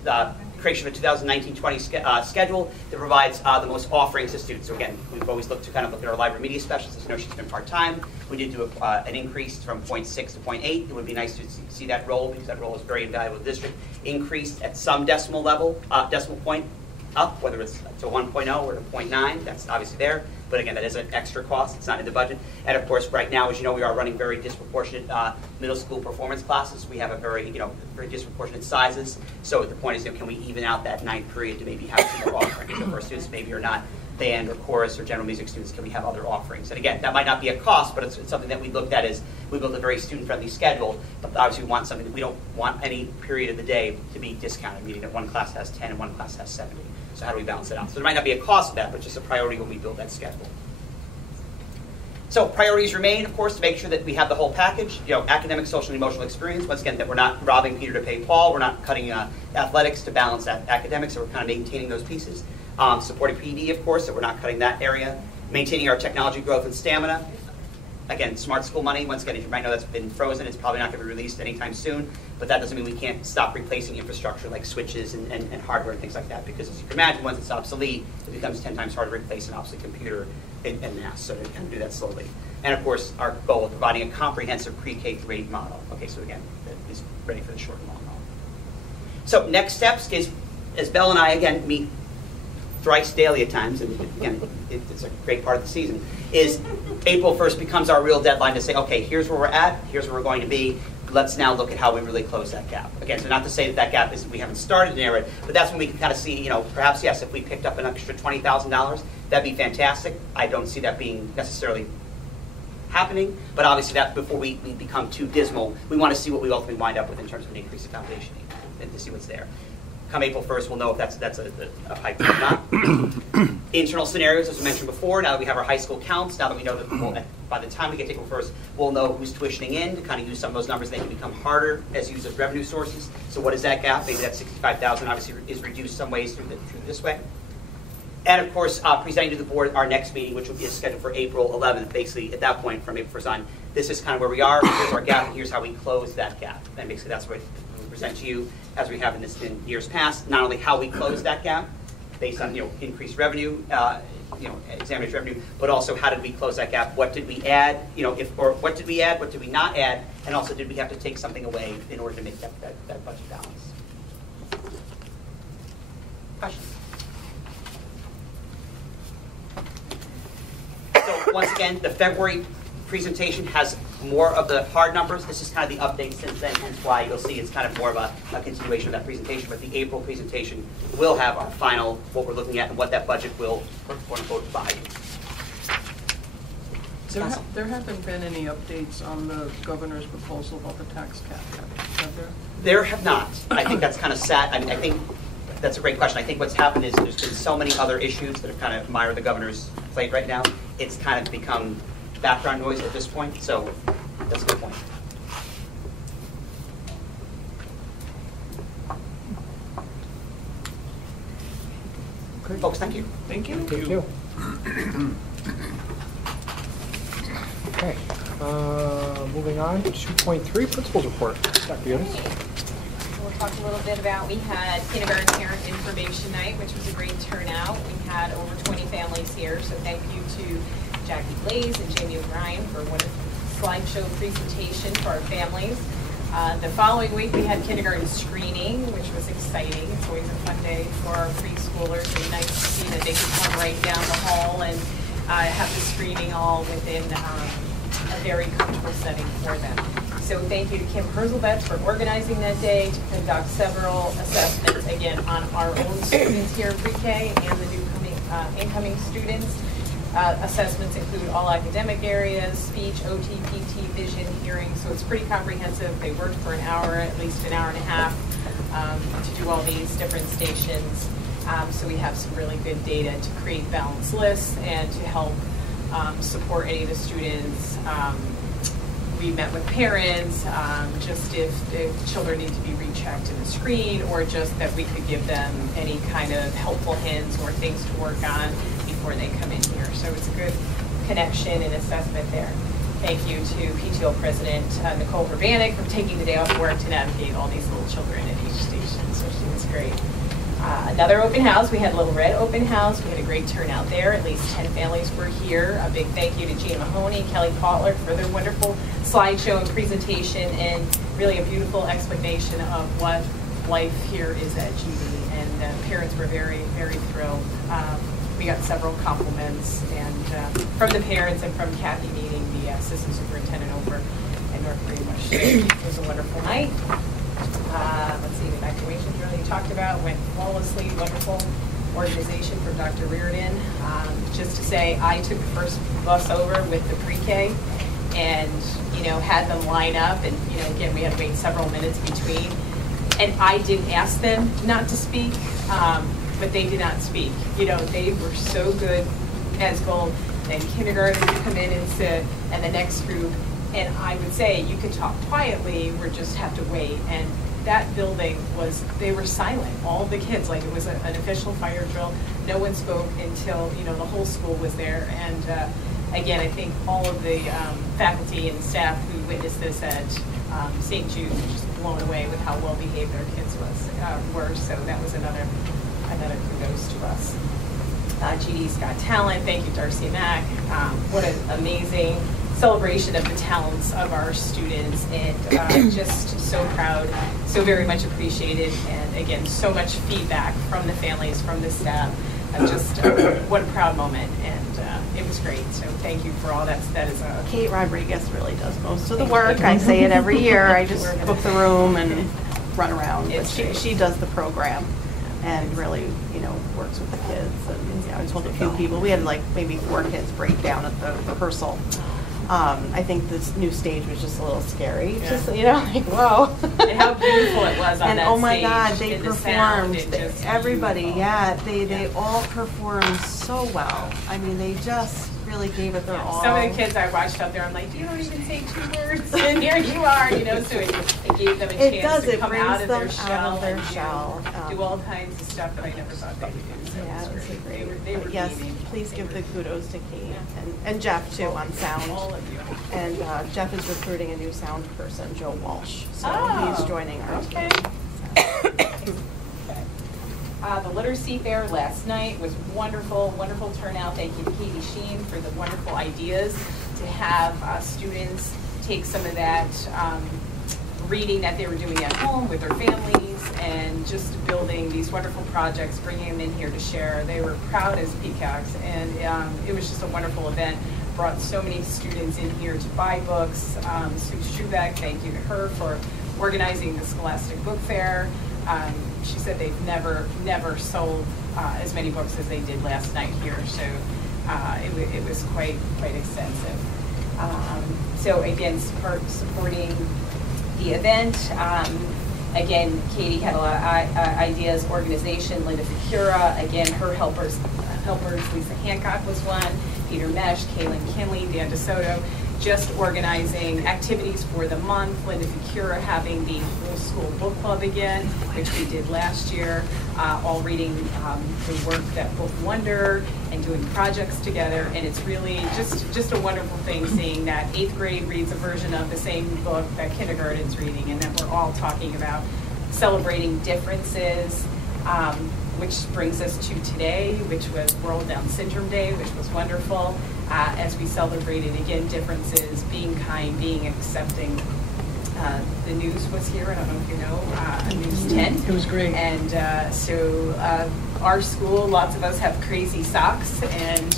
creation of a 2019-20 schedule that provides the most offerings to students. So again, we've always looked at our library media specialist. As you know, she's been part-time. We did do an increase from 0.6 to 0.8. It would be nice to see that role, because that role is very invaluable to the district. Increased at some decimal point up, whether it's to 1.0 or to 0.9, that's obviously there. But again, that is an extra cost. It's not in the budget. And of course, right now, as you know, we are running very disproportionate middle school performance classes. We have a very disproportionate sizes. So the point is, can we even out that 9th period to maybe have some more offerings? So for students maybe are not band or chorus or general music students, can we have other offerings? And again, that might not be a cost, but it's something that we looked at as we built a very student-friendly schedule. But obviously, we want something that we don't want any period of the day to be discounted, meaning that one class has 10 and one class has 70. So how do we balance it out? So there might not be a cost of that, but just a priority when we build that schedule. So priorities remain, of course, to make sure that we have the whole package. Academic, social, and emotional experience. Once again, that we're not robbing Peter to pay Paul. We're not cutting athletics to balance that academics. So we're kind of maintaining those pieces. Supporting PD, of course, so we're not cutting that area. Maintaining our technology growth and stamina. Again, smart school money, once again, as you might know, that's been frozen. It's probably not going to be released anytime soon, but that doesn't mean we can't stop replacing infrastructure like switches and hardware and things like that, because as you can imagine, once it's obsolete, it becomes 10 times harder to replace an obsolete computer en masse, so we can do that slowly. And of course, our goal of providing a comprehensive pre-K through 8 model. Okay, so again, that is ready for the short and long haul. So next steps is, as Belle and I, again, meet thrice daily at times, and again, it's a great part of the season, is April 1st becomes our real deadline to say, okay, here's where we're at, here's where we're going to be, let's now look at how we really close that gap. Again, so not to say that gap is, we haven't started to narrow it, but that's when we can kind of see, perhaps, yes, if we picked up an extra $20,000, that'd be fantastic. I don't see that being necessarily happening, but obviously that before we become too dismal, we want to see what we ultimately wind up with in terms of an increase in foundation and to see what's there. Come April 1st, we'll know if that's a pipe or not. Internal scenarios, as we mentioned before, now that we have our high school counts, now that we know that by the time we get to April 1st, we'll know who's tuitioning in to kind of use some of those numbers. They can become harder as used as revenue sources. So what is that gap? Maybe that 65,000 obviously is reduced some ways through this way. And of course, presenting to the board our next meeting, which will be scheduled for April 11th, basically at that point from April 1st on. This is kind of where we are. Here's our gap, and here's how we close that gap. And basically that's what we present to you as we have in years past. Not only how we close that gap based on increased revenue, examination revenue, but also how did we close that gap? What did we add? What did we add? What did we not add? And also, did we have to take something away in order to make that budget balance? Questions? So once again, the February presentation has more of the hard numbers. This is kind of the update since then, hence why you'll see it's kind of more of a continuation of that presentation. But the April presentation will have our final, what we're looking at and what that budget will, quote-unquote, buy. There haven't been any updates on the governor's proposal about the tax cap, have there? There have not. I think that's kind of sad. I think that's a great question. I think what's happened is there's been so many other issues that have kind of mired the governor's plate right now. It's kind of become background noise at this point, so that's a good point. Great. Folks, thank you. Thank you. Thank you. Okay, moving on to 2.3, Principal's Report. Dr. Yonis. We'll talk a little bit about, we had kindergarten parent information night, which was a great turnout. We had over 20 families here, so thank you to Jackie Blaze and Jamie O'Brien for a wonderful slideshow presentation for our families. The following week we had kindergarten screening, which was exciting. It's always a fun day for our preschoolers, and nice to see that they can come right down the hall and have the screening all within a very comfortable setting for them. So thank you to Kim Herzelbetz for organizing that day to conduct several assessments, again, on our own students here in pre-K and the new incoming students. Assessments include all academic areas, speech, OT, PT, vision, hearing, so it's pretty comprehensive. They worked for an hour, at least an hour and a half, to do all these different stations. So we have some really good data to create balanced lists and to help support any of the students. We met with parents, just if the children need to be rechecked in the screen, or just that we could give them any kind of helpful hints or things to work on before they come in here. So it's a good connection and assessment there. Thank you to PTO President Nicole Herbanek for taking the day off work to navigate all these little children at each station, so she was great. Another open house, we had Little Red open house. We had a great turnout there. At least 10 families were here. A big thank you to Gina Mahoney, Kelly Potler for their wonderful slideshow and presentation, and really a beautiful explanation of what life here is at GD. And parents were very, very thrilled. We got several compliments and from the parents and from Kathy Meeting, the assistant superintendent over at North Greenbush. It was a wonderful night. Let's see, the evacuation we already talked about went flawlessly. Wonderful organization from Dr. Reardon. Just to say, I took the first bus over with the pre-K and, had them line up, and, again, we had to wait several minutes between. And I didn't ask them not to speak, but they did not speak. They were so good as gold. And kindergarten would come in and sit, and the next group. And I would say, you can talk quietly or just have to wait. And that building they were silent. All the kids, like it was an official fire drill. No one spoke until, the whole school was there. And again, I think all of the faculty and staff who witnessed this at St. Jude were just blown away with how well behaved their kids were. So that was another kudos to us. GD's Got Talent, thank you, Darcy Mack. What an amazing celebration of the talents of our students, and just so proud, so very much appreciated, and again, so much feedback from the families, from the staff. Just what a proud moment, and it was great. So thank you for all that. That is Kate Rodriguez really does most of the work. I say it every year. I just book the room and run around. But she does the program and really, works with the kids. And I told a few people, we had like maybe 4 kids break down at the rehearsal I think this new stage was just a little scary. Yeah. Just, you know, like, whoa. And how beautiful it was on And that oh my stage, God, they and the sound, performed. it just- Everybody, beautiful. yeah, they all performed so well. I mean, they just really gave it their all. Some of the kids I watched up there, I'm like, you don't even say 2 words, and here you are, you know, so it gave them a It chance does, to it come brings out of their them shell. out of their and shell. do all kinds of stuff that I never thought they would do. So Yeah, it was great. great. They were But yes, beaming. please They give were- the kudos to Kate and Jeff too on sound. All of you. And Jeff is recruiting a new sound person, Joe Walsh. So Oh, he's joining our okay. team. The literacy fair last night was wonderful, wonderful turnout. Thank you to Katie Sheen for the wonderful ideas to have students take some of that reading that they were doing at home with their families and just building these wonderful projects, bringing them in here to share. They were proud as peacocks, and it was just a wonderful event. Brought so many students in here to buy books. Sue Schubeck, thank you to her for organizing the Scholastic Book Fair. She said they've never sold as many books as they did last night here, so it was quite extensive. So again, supporting the event. Again, Katie had a lot of ideas. Organization, Linda Ficura, again, her helpers, Lisa Hancock was one, Peter Mesh, Kaylin Kinley, Dan DeSoto, just organizing activities for the month. Linda Ficura having the whole school book club again, which we did last year, all reading the work that Book Wonder and doing projects together. And it's really just a wonderful thing seeing that 8th grade reads a version of the same book that kindergarten's reading, and that we're all talking about celebrating differences, which brings us to today, which was World Down Syndrome Day, which was wonderful, as we celebrated, again, differences, being kind, being accepting. The news was here, I don't know if you know, a news tent. It was great. And so our school, lots of us have crazy socks, and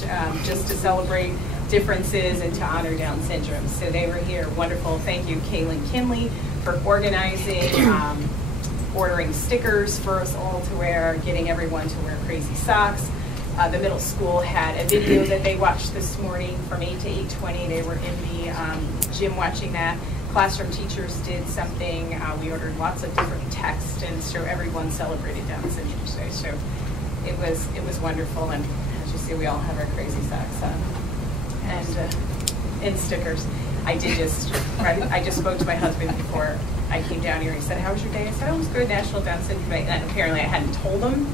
just to celebrate differences and to honor Down syndrome. So they were here, wonderful. Thank you, Kaylin Kinley, for organizing, ordering stickers for us all to wear, getting everyone to wear crazy socks. The middle school had a video that they watched this morning from 8 to 8:20. They were in the gym watching that. Classroom teachers did something. We ordered lots of different texts, and so everyone celebrated Down Syndrome Day. So it was wonderful, and as you see, we all have our crazy socks on and stickers. I just spoke to my husband before I came down here. He said, "How was your day?" I said, "Oh, it was good. National Down Syndrome Day." And apparently, I hadn't told him.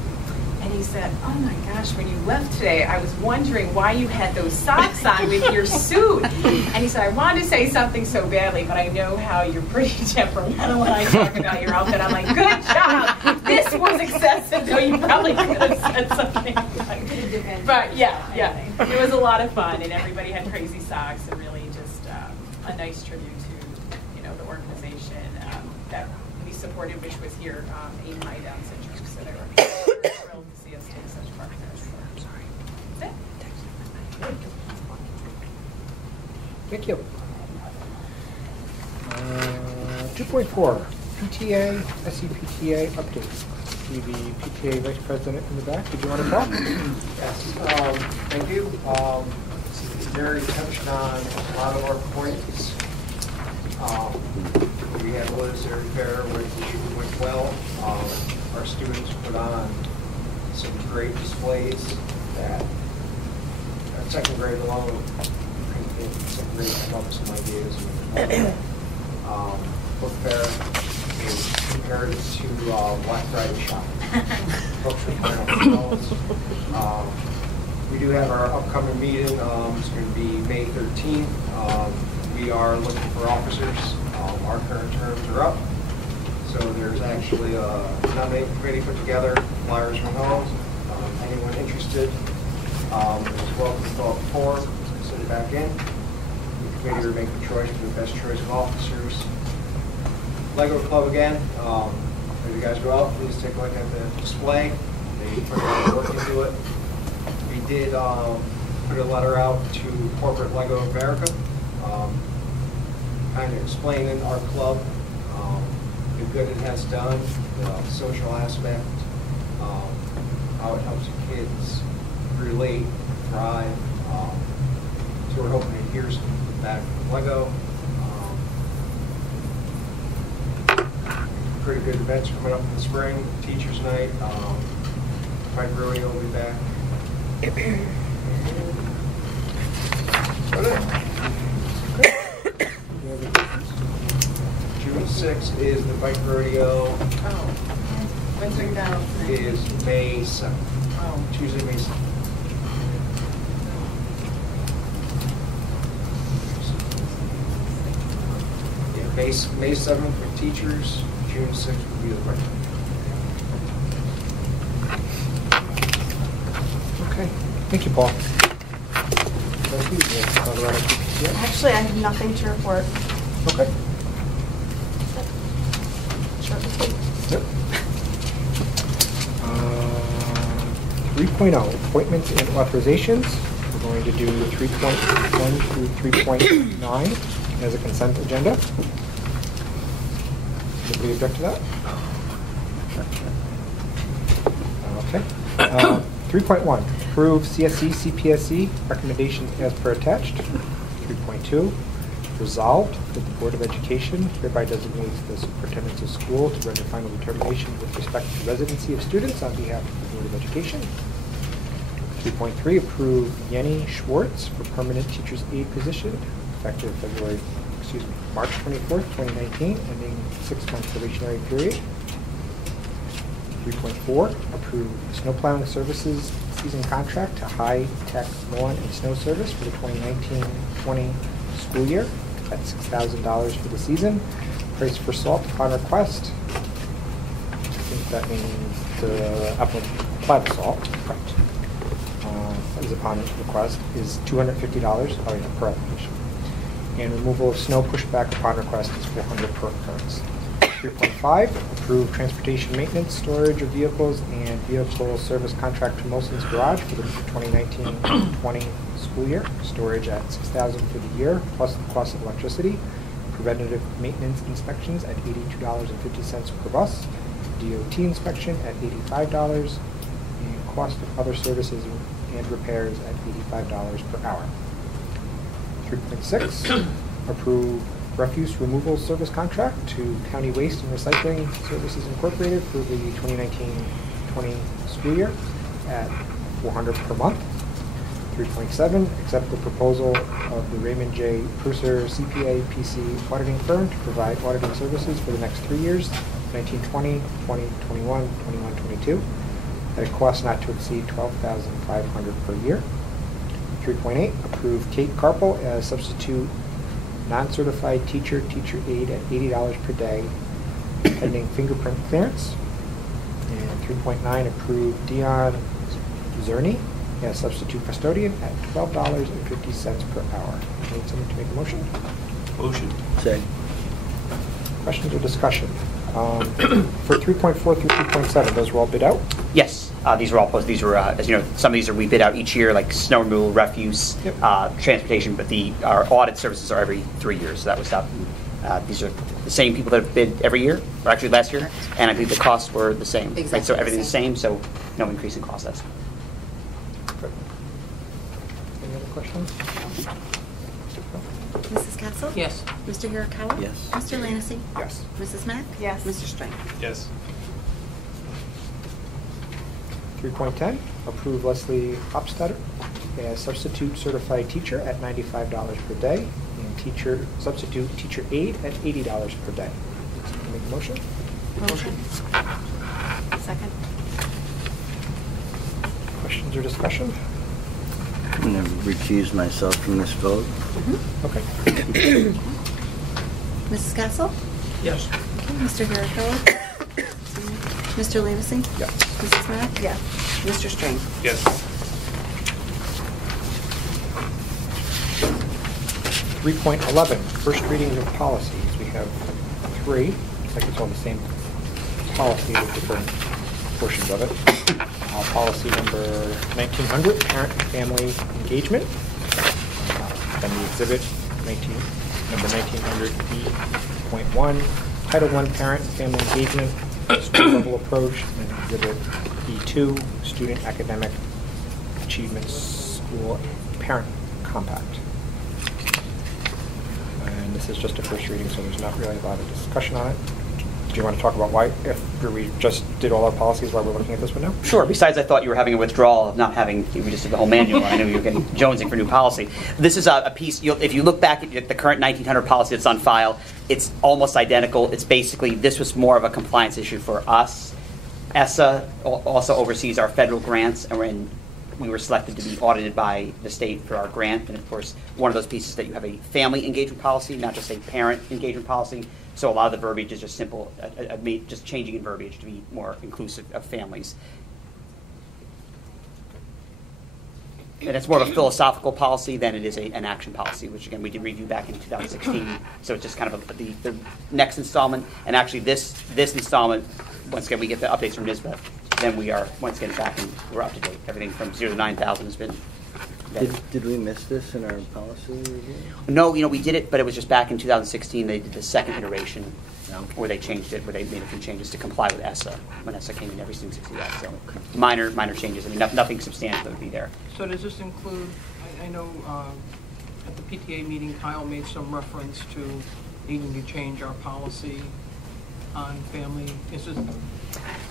And he said, "Oh my gosh, when you left today, I was wondering why you had those socks on with your suit." And he said, "I wanted to say something so badly, but I know how you're pretty temperamental when I talk about your outfit." I'm like, "Good job. This was excessive, though you probably could have said something." But yeah, it was a lot of fun, and everybody had crazy socks, and really just a nice tribute to the organization that we supported, which was here, Aim High Down Syndrome. So they were thrilled to see us take such part there. So, that's it. Thank you. 2.4, PTA, SEPTA update. See the PTA Vice President in the back. Did you want to talk? Yes, thank you. Mary touched on a lot of our points. We had Literary Fair, which went well. Our students put on some great displays that second grade alone, second grade come up with some ideas. Book fair is compared to Black Friday shopping. Books are final sales. We do have our upcoming meeting. It's going to be May 13th. We are looking for officers. Our current terms are up. So there's actually a nominating committee put together, flyers from home. Anyone interested is welcome to fill out the form, send it back in. The committee will make the choice for the best choice of officers. Lego Club again. As you guys go out, please take a look at the display. They put a lot of work into it. We did put a letter out to Corporate Lego America, kind of explaining our club, the good it has done, the social aspect, how it helps the kids relate, thrive. So we're hoping to hear some back with Lego. Pretty good events coming up in the spring. Teachers' Night. Bike rodeo will be back. June 6th is the bike rodeo. Oh, when's it down? Is May 7th. Oh. Tuesday, May 7th. Yeah, May 7th for teachers. June 6th will be the bike rodeo. Okay, thank you, Paul. Thank you. Yeah, Colorado PPTS. Actually, I have nothing to report. Okay. Short and sweet. Yep. 3.0, appointments and authorizations. We're going to do 3.1 through 3.9 as a consent agenda. Anybody object to that? Okay. 3.1, approve CSE, CPSE recommendations as per attached. 3.2, resolved that the Board of Education hereby designates the superintendents of school to render final determination with respect to residency of students on behalf of the Board of Education. 3.3, approve Yenny Schwartz for permanent teacher's aide position effective March 24th, 2019, ending 6-month probationary period. 3.4, approve snow plowing services season contract to High Tech Lawn and Snow Service for the 2019-20 school year at $6,000 for the season. Price for salt upon request. I think that means apply the salt. Correct. Is upon request is $250 per application. And removal of snow pushback upon request is $400 per occurrence. 3.5, approve transportation maintenance, storage of vehicles, and vehicle service contract to Molson's Garage for the 2019-20 school year. Storage at $6,000 for the year, plus the cost of electricity. Preventative maintenance inspections at $82.50 per bus. DOT inspection at $85, and cost of other services and repairs at $85 per hour. 3.6, approve refuse removal service contract to County Waste and Recycling Services Incorporated for the 2019-20 school year at $400 per month. 3.7, accept the proposal of the Raymond J. Purser CPA PC auditing firm to provide auditing services for the next 3 years, 1920, 2021, 21-22, at a cost not to exceed $12,500 per year. 3.8, approve Kate Carpel as substitute non-certified teacher aide at $80 per day, pending fingerprint clearance. And 3.9, approve Dion Zerny as substitute custodian at $12.50 per hour. Need someone to make a motion? Motion. Second. Questions or discussion? For 3.4 through 3.7, those were all bid out? Yes, these were all posted. These were, as you know, some of these we bid out each year, like snow removal, refuse, Yep. Transportation, but our audit services are every 3 years, so that was out. These are the same people that have bid every year, or actually last year, and I believe the costs were the same. Right? Exactly So the everything's the same. same, so no increase in cost. That's Good. Any other questions? Mrs. Castle? Yes. Mr. Hirakawa? Yes. Mr. Lancy? Yes. Mrs. Mack? Yes. Mr. Strang? Yes. 3.10, approve Leslie Hopstetter as substitute certified teacher at $95 per day, and substitute teacher aide at $80 per day. Someone make a motion? Motion. Second. Questions or discussion? I'm going to recuse myself from this vote. Okay. Mrs. Castle? Yes. Okay, Mr. Hirakawa? Mr. Lancy? Yes. Mrs. Mack? Yes. Mr. Strang? Yes. 3.11, first readings of policies. We have 3. Looks like it's all the same policy with different portions of it. Policy number 1900, parent and family engagement. Then the exhibit number 1900 B.1, Title I, parent and family engagement, school level approach, and exhibit B2, student academic achievement school parent compact. and this is just a first reading, so there's not really a lot of discussion on it. Do you want to talk about why, if we just did all our policies, why we're looking at this one now? Sure. Besides, I thought you were having a withdrawal of not having, you just did the whole manual. I knew you were getting jonesing for new policy. This is a piece, if you look back at the current 1900 policy that's on file, it's almost identical. It's basically, this was more of a compliance issue for us. ESSA also oversees our federal grants, and we were selected to be audited by the state for our grant. And of course, one of those pieces is that you have a family engagement policy, not just a parent engagement policy. So a lot of the verbiage is just simple, just changing in verbiage to be more inclusive of families. And it's more of a philosophical policy than it is an action policy, which again we did review back in 2016. So it's just kind of the next installment. And actually this installment, once again we get the updates from NYSBA, then we are once again back and we're up to date. Everything from 0 to 9,000 has been. Did we miss this in our policy review? No, we did it, but it was just back in 2016. They did the second iteration where they changed it, where they made a few changes to comply with ESSA when ESSA came in every student succeeded. So minor changes. I mean, nothing substantial that would be there. So does this include, I know at the PTA meeting, Kyle made some reference to needing to change our policy on family. Is this,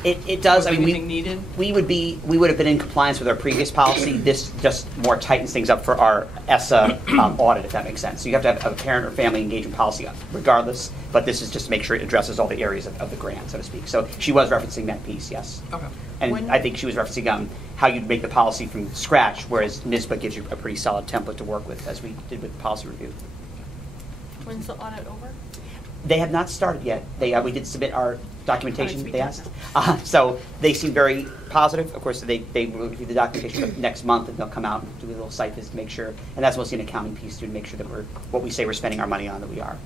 it does. I mean, anything needed? we would have been in compliance with our previous policy. This just more tightens things up for our ESSA audit, if that makes sense. So you have to have a parent or family engagement policy regardless, but this is just to make sure it addresses all the areas of the grant, so to speak. So she was referencing that piece, yes. Okay. And I think she was referencing how you'd make the policy from scratch, whereas NYSBA gives you a pretty solid template to work with, as we did with the policy review. When's the audit over? They have not started yet. We did submit our documentation, Oh, it's they asked. So they seem very positive. Of course, they will review the documentation next month, and they'll come out and do a little site visit to make sure. And that's mostly an accounting piece to make sure that what we say we're spending our money on, that we are.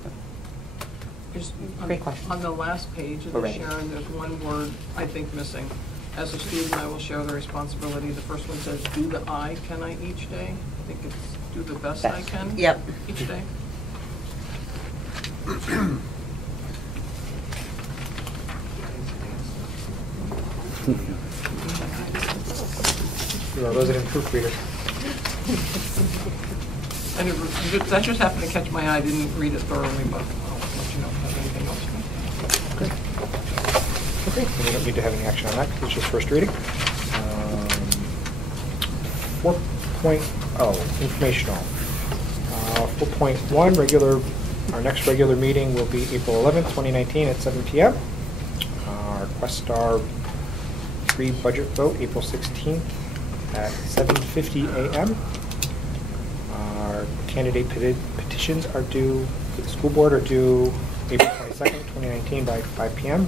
Great question. On the last page of the Sharon, there's one word I think missing. As a student, I will share the responsibility. The first one says, do the I, can I each day? I think it's do the best I can each day. You're a resident proofreader. And that just happened to catch my eye. I didn't read it thoroughly, but I'll let you know if I have anything else. Okay, we don't need to have any action on that because it's just first reading. 4.0, informational. 4.1, our next regular meeting will be April 11th, 2019 at 7 p.m. Our Questar pre-budget vote, April 16th at 7:50 a.m. Our candidate petitions are due to the school board are due April 22nd, 2019 by 5 p.m.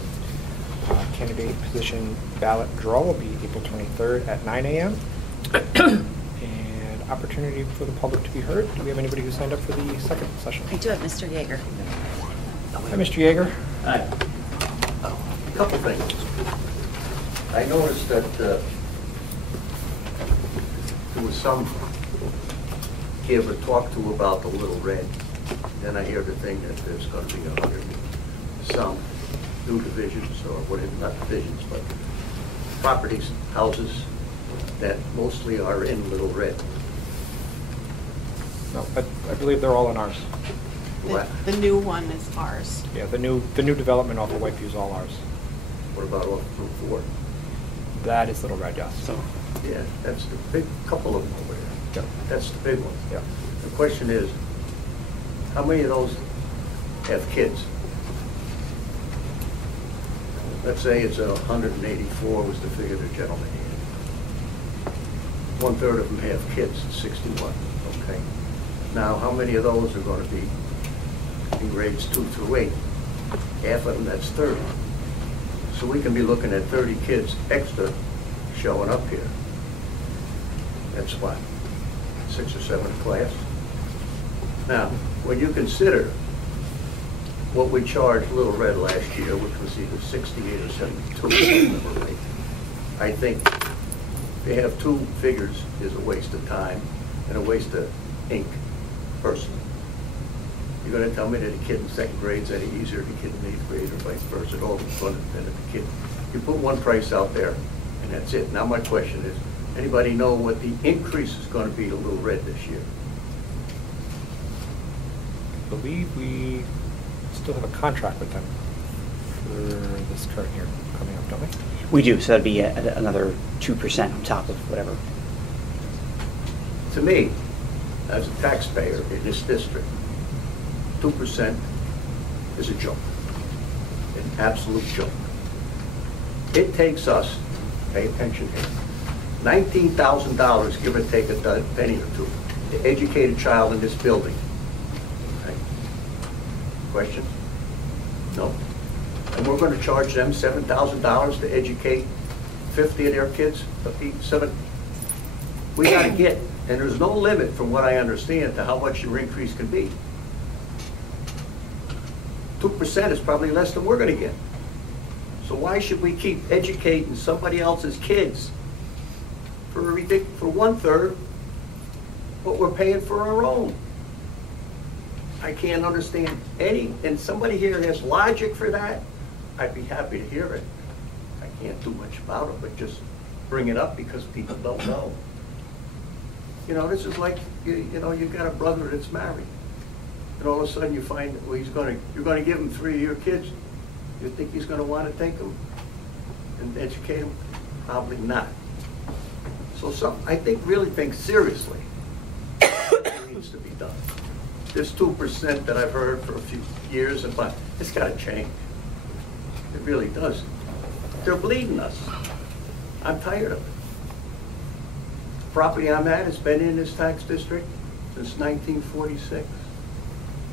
Candidate position ballot draw will be April 23rd at 9 a.m. And opportunity for the public to be heard. Do we have anybody who signed up for the second session? I do have Mr. Yeager. Hi, Mr. Yeager. Hi. A couple things. I noticed that there was some give or talk to about the Little Red. Then I hear the thing that there's going to be 100 some new divisions, or whatever, not divisions, but properties, houses that mostly are in Little Red. No, I believe they're all in ours. The new one is ours. Yeah, the new development off of Whiteview is all ours. What about off Route 4? That is Little Red, yes. So, yeah, that's the big couple of them over there. Yep. That's the big one. Yeah. The question is, how many of those have kids? Let's say it's 184 was the figure the gentleman had. 1/3 of them have kids, 61. Okay. Now, how many of those are going to be in grades 2 through 8? Half of them, that's 30. So we can be looking at 30 kids extra showing up here. That's what, 6 or 7 a class? Now, when you consider what we charged Little Red last year, which was either 68 or 72, if I remember right, I think to have 2 figures is a waste of time and a waste of ink, personally. You're going to tell me that a kid in 2nd grade is any easier than a kid in 8th grade or vice versa, at all the fun than a kid. You put one price out there, and that's it. Now my question is, anybody know what the increase is going to be to Little Red this year? believe we still have a contract with them for this current year coming up, don't we? We do, so that'd be another 2% on top of whatever. To me, as a taxpayer in this district, 2% is a joke, an absolute joke. It takes us, pay attention here, $19,000, give or take a penny or two, to educate a child in this building. Right? Questions? No? And we're going to charge them $7,000 to educate 50 of their kids? We got to get, and there's no limit from what I understand to how much your increase can be. 2% is probably less than we're going to get. So why should we keep educating somebody else's kids for 1/3 what we're paying for our own? I can't understand any, and somebody here has logic for that, I'd be happy to hear it. I can't do much about it, but just bring it up because people don't know. You know, this is like, you know, you've got a brother that's married, and all of a sudden you find, well, you're going to give him 3 of your kids. You think he's going to want to take them and educate them? Probably not. So I really think seriously it needs to be done. This 2% that I've heard for a few years, it's got to change. It really does. They're bleeding us. I'm tired of it. Property I'm at has been in this tax district since 1946.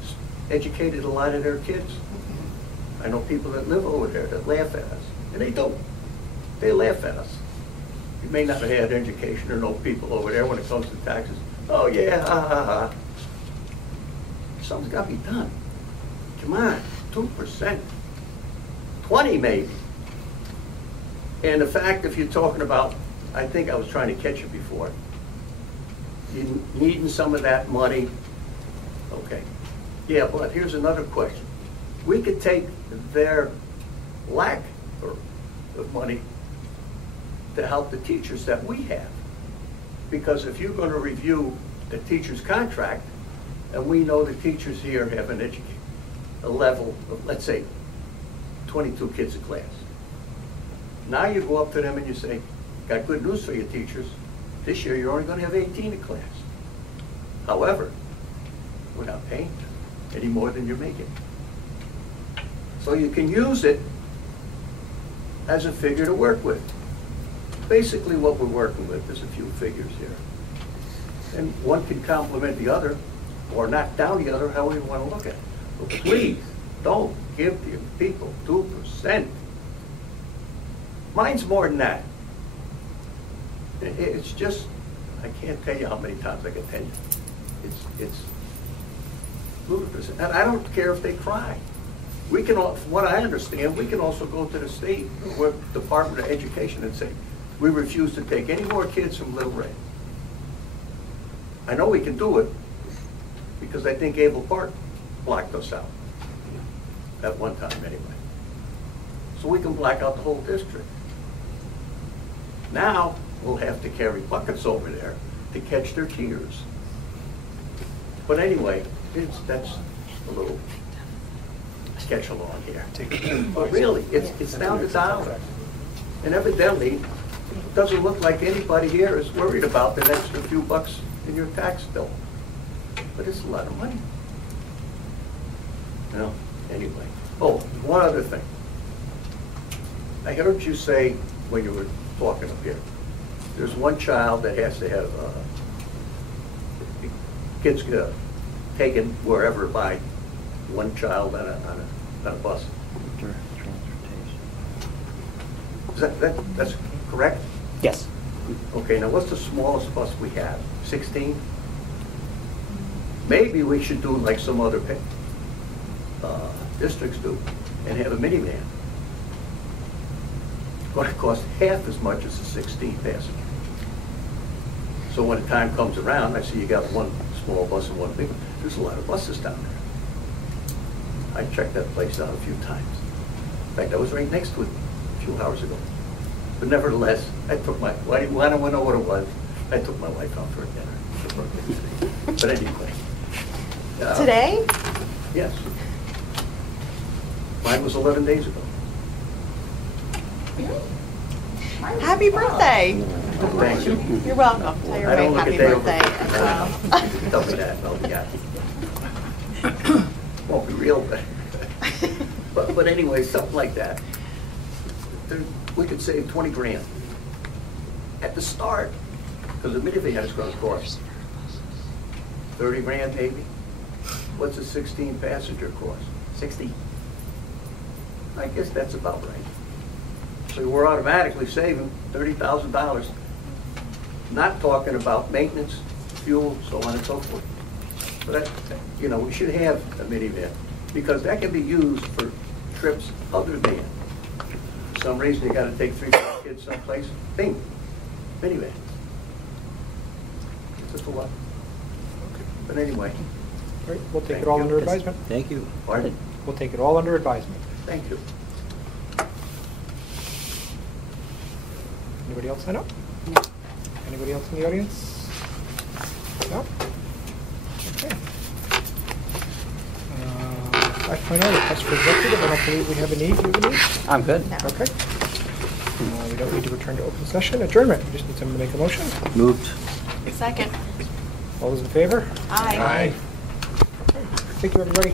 It's educated a lot of their kids. I know people that live over there that laugh at us, and they do. They laugh at us. You may not have had education or know people over there when it comes to taxes. Oh yeah, ha ha ha. Something's got to be done. Come on, 2%. 20 maybe. And the fact, if you're talking about, I think I was trying to catch you before, you needing some of that money, okay. Yeah, but here's another question. We could take their lack of money to help the teachers that we have. Because if you're going to review the teacher's contract, and we know the teachers here have a level of, let's say, 22 kids a class. Now you go up to them and you say, got good news for you teachers. This year you're only going to have 18 in class. However, we're not paying any more than you're making. So you can use it as a figure to work with. Basically what we're working with is a few figures here. And one can complement the other or knock down the other, however you want to look at it. But please don't give the people 2%. Mine's more than that. It's just, I can't tell you how many times I get tenure. It's ludicrous. And I don't care if they cry. We can, from what I understand, we can also go to the state or Department of Education and say, we refuse to take any more kids from Little Red. I know we can do it because I think Abel Park blocked us out at one time anyway. So we can black out the whole district. Now we'll have to carry buckets over there to catch their tears. But anyway, that's a little sketch along here. But really, it's down to dollars. And evidently, it doesn't look like anybody here is worried about that extra few bucks in your tax bill. But it's a lot of money. You know, anyway. Oh, one other thing. I heard you say when you were talking up here, there's one child that has to have kids taken wherever by one child on a bus. Is that's correct? Yes. Okay, now what's the smallest bus we have? 16? Maybe we should do like some other districts do and have a minivan. It's going to cost half as much as a 16 passenger. So when the time comes around, I see you got one small bus and one big one. There's a lot of buses down there. I checked that place out a few times. In fact, I was right next to it a few hours ago. But nevertheless, I took my, I don't know what it was, I took my wife out for a dinner. But anyway. Today? Yes. Mine was 11 days ago. Happy birthday. Thank you. You're welcome. Tell your I don't wife look happy a day birthday as well. Tell me that, no, yeah. Won't be real, but anyway, something like that. We could save 20 grand at the start, because the minivan is going to cost 30 grand maybe. What's a 16 passenger cost? 60. I guess that's about right. So we're automatically saving $30,000. Not talking about maintenance, fuel, so on and so forth. But that, you know, we should have a minivan because that can be used for trips other than. For some reason you got to take 3 kids someplace. Bing, minivan. It's just a lot. But anyway. All right, we'll take it all under advisement. Thank you. Pardon? We'll take it all under advisement. Thank you. Anybody else sign up? Anybody else in the audience? No? Okay. 5.0, request for executive. I don't believe we have a need. Do we have a need? I'm good. Okay. We don't need to return to open session. Adjournment. We just need someone to make a motion. Moved. Second. All those in favor? Aye. Aye. Okay. Thank you, everybody.